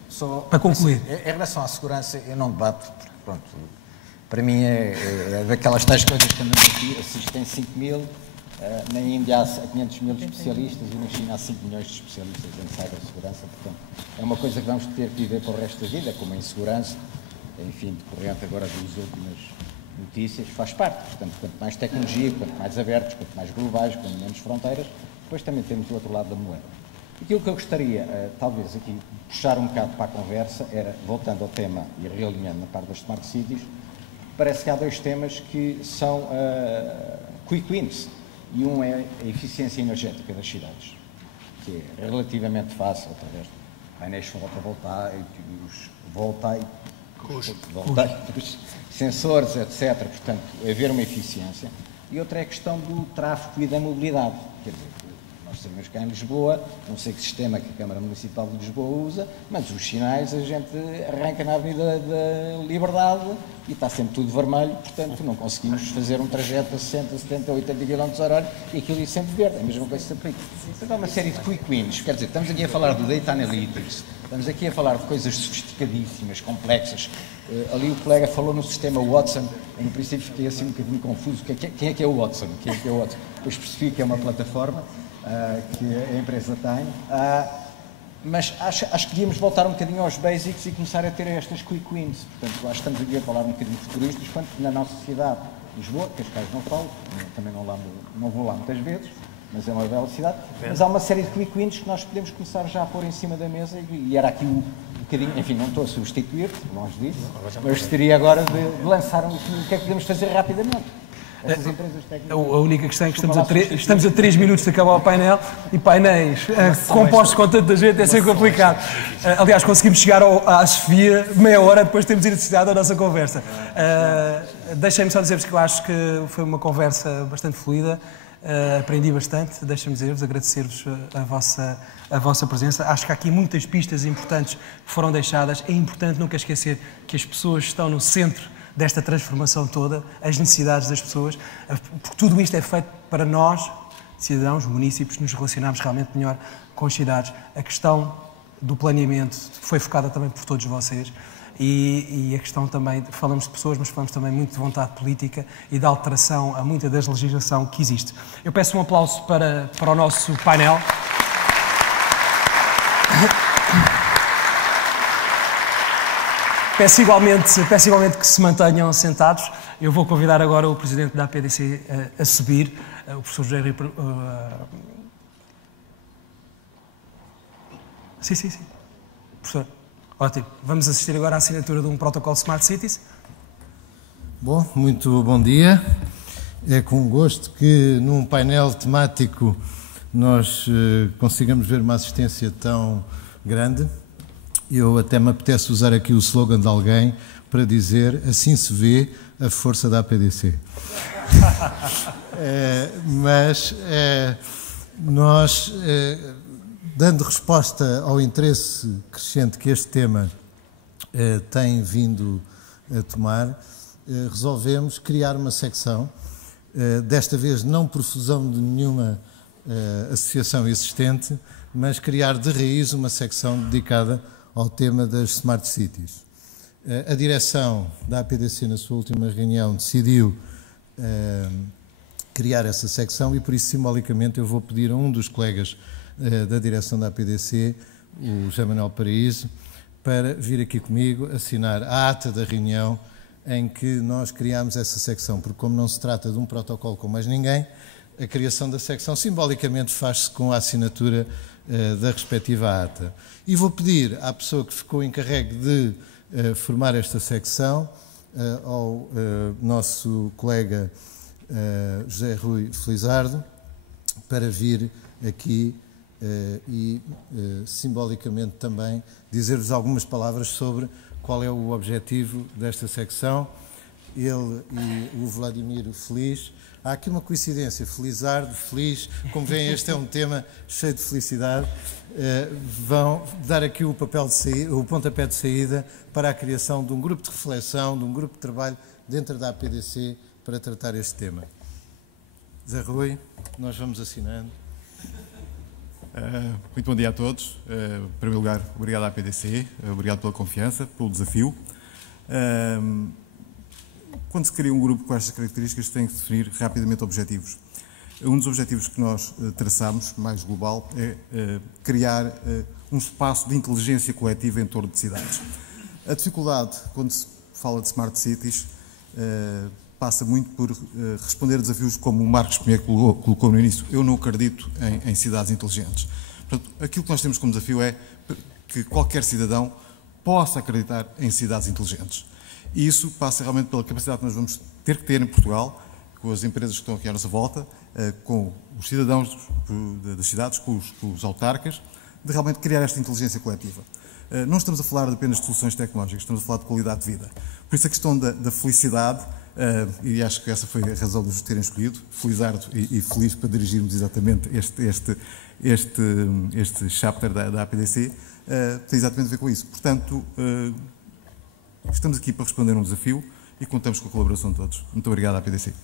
Só, para concluir. Assim, em relação à segurança, eu não debato, porque, pronto, para mim é daquelas tais coisas que andamos aqui, assistem 5 mil, na Índia há 500 mil especialistas e na China há 5 milhões de especialistas em cibersegurança, portanto, é uma coisa que vamos ter que viver para o resto da vida, como a insegurança, enfim, decorrente agora das últimas notícias, faz parte. Portanto, quanto mais tecnologia, quanto mais abertos, quanto mais globais, quanto menos fronteiras, depois também temos o outro lado da moeda. Aquilo que eu gostaria, talvez aqui, puxar um bocado para a conversa, era, voltando ao tema e realinhando na parte das Smart Cities, parece que há dois temas que são quick wins, e um é a eficiência energética das cidades, que é relativamente fácil, através de painéis fotovoltaicos, voltaicos, sensores, etc. Portanto, haver uma eficiência. E outra é a questão do tráfego e da mobilidade. Quer dizer, nós sabemos que cá em Lisboa, não sei que sistema que a Câmara Municipal de Lisboa usa, mas os sinais a gente arranca na Avenida da Liberdade e está sempre tudo vermelho, portanto não conseguimos fazer um trajeto a 60, 70, 80 km/h e aquilo é sempre verde, é a mesma coisa que se aplica. Então há uma série de quick wins, quer dizer, estamos aqui a falar do Data Analytics, estamos aqui a falar de coisas sofisticadíssimas, complexas. Ali o colega falou no sistema Watson, eu no princípio fiquei assim um bocadinho confuso, quem é que é o Watson? Quem é que é o Watson? Depois percebi que é uma plataforma que a empresa tem, mas acho que devíamos voltar um bocadinho aos basics e começar a ter estas quick wins. Portanto, acho que estamos aqui a falar um bocadinho futuristas, quando na nossa cidade, Lisboa, Cascais não falo, também não vou lá muitas vezes, mas é uma bela cidade, mas há uma série de quick wins que nós podemos começar já a pôr em cima da mesa e era aqui um bocadinho, enfim, não estou a substituir-te, longe disso, mas gostaria agora de lançar o que é que podemos fazer rapidamente. Essas empresas técnicas. A única questão é que estamos a 3 minutos de acabar o painel e painéis compostos com tanta gente é sempre complicado. Aliás, conseguimos chegar à Sofia meia hora depois de termos iniciado a nossa conversa. Deixem-me só dizer-vos que eu acho que foi uma conversa bastante fluida. Aprendi bastante, deixem-me dizer-vos, agradecer-vos a vossa presença. Acho que há aqui muitas pistas importantes que foram deixadas. É importante nunca esquecer que as pessoas estão no centro desta transformação toda, as necessidades das pessoas, porque tudo isto é feito para nós, cidadãos, munícipes, nos relacionarmos realmente melhor com as cidades. A questão do planeamento foi focada também por todos vocês e a questão também, falamos de pessoas, mas falamos também muito de vontade política e de alteração a muita da legislação que existe. Eu peço um aplauso para o nosso painel. Peço igualmente que se mantenham sentados. Eu vou convidar agora o Presidente da APDC a subir, o professor José Rui. Sim. Professor, ótimo. Vamos assistir agora à assinatura de um protocolo Smart Cities. Bom, muito bom dia. É com gosto que num painel temático nós consigamos ver uma assistência tão grande. Eu até me apetece usar aqui o slogan de alguém para dizer assim se vê a força da APDC. Nós, dando resposta ao interesse crescente que este tema tem vindo a tomar, resolvemos criar uma secção, desta vez não por fusão de nenhuma associação existente, mas criar de raiz uma secção dedicada ao tema das Smart Cities. A direção da APDC, na sua última reunião, decidiu criar essa secção e, por isso, simbolicamente, eu vou pedir a um dos colegas da direção da APDC, o José Manuel Paraíso, para vir aqui comigo assinar a ata da reunião em que nós criámos essa secção, porque como não se trata de um protocolo com mais ninguém, a criação da secção simbolicamente faz-se com a assinatura da respectiva ata. E vou pedir à pessoa que ficou encarregue de formar esta secção, ao nosso colega José Rui Felizardo, para vir aqui e simbolicamente também dizer-vos algumas palavras sobre qual é o objetivo desta secção. Ele e o Vladimir Feliz. Há aqui uma coincidência, Felizardo, Feliz, como veem, este é um tema cheio de felicidade, vão dar aqui o pontapé de saída para a criação de um grupo de reflexão, de um grupo de trabalho dentro da APDC para tratar este tema. Zé Rui, nós vamos assinando. Muito bom dia a todos. Em primeiro lugar, obrigado à APDC, obrigado pela confiança, pelo desafio. Quando se cria um grupo com estas características, tem que definir rapidamente objetivos. Um dos objetivos que nós traçamos, mais global, é criar um espaço de inteligência coletiva em torno de cidades. A dificuldade, quando se fala de Smart Cities, passa muito por responder a desafios como o Marcos Pinheiro colocou no início. Eu não acredito em cidades inteligentes. Portanto, aquilo que nós temos como desafio é que qualquer cidadão possa acreditar em cidades inteligentes. E isso passa realmente pela capacidade que nós vamos ter que ter em Portugal, com as empresas que estão aqui à nossa volta, com os cidadãos das cidades, com os autarcas, de realmente criar esta inteligência coletiva. Não estamos a falar apenas de soluções tecnológicas, estamos a falar de qualidade de vida. Por isso a questão da felicidade, e acho que essa foi a razão de nos terem escolhido, felizardo e feliz para dirigirmos exatamente este chapter da APDC, tem exatamente a ver com isso. Portanto, estamos aqui para responder a um desafio e contamos com a colaboração de todos. Muito obrigado à APDC.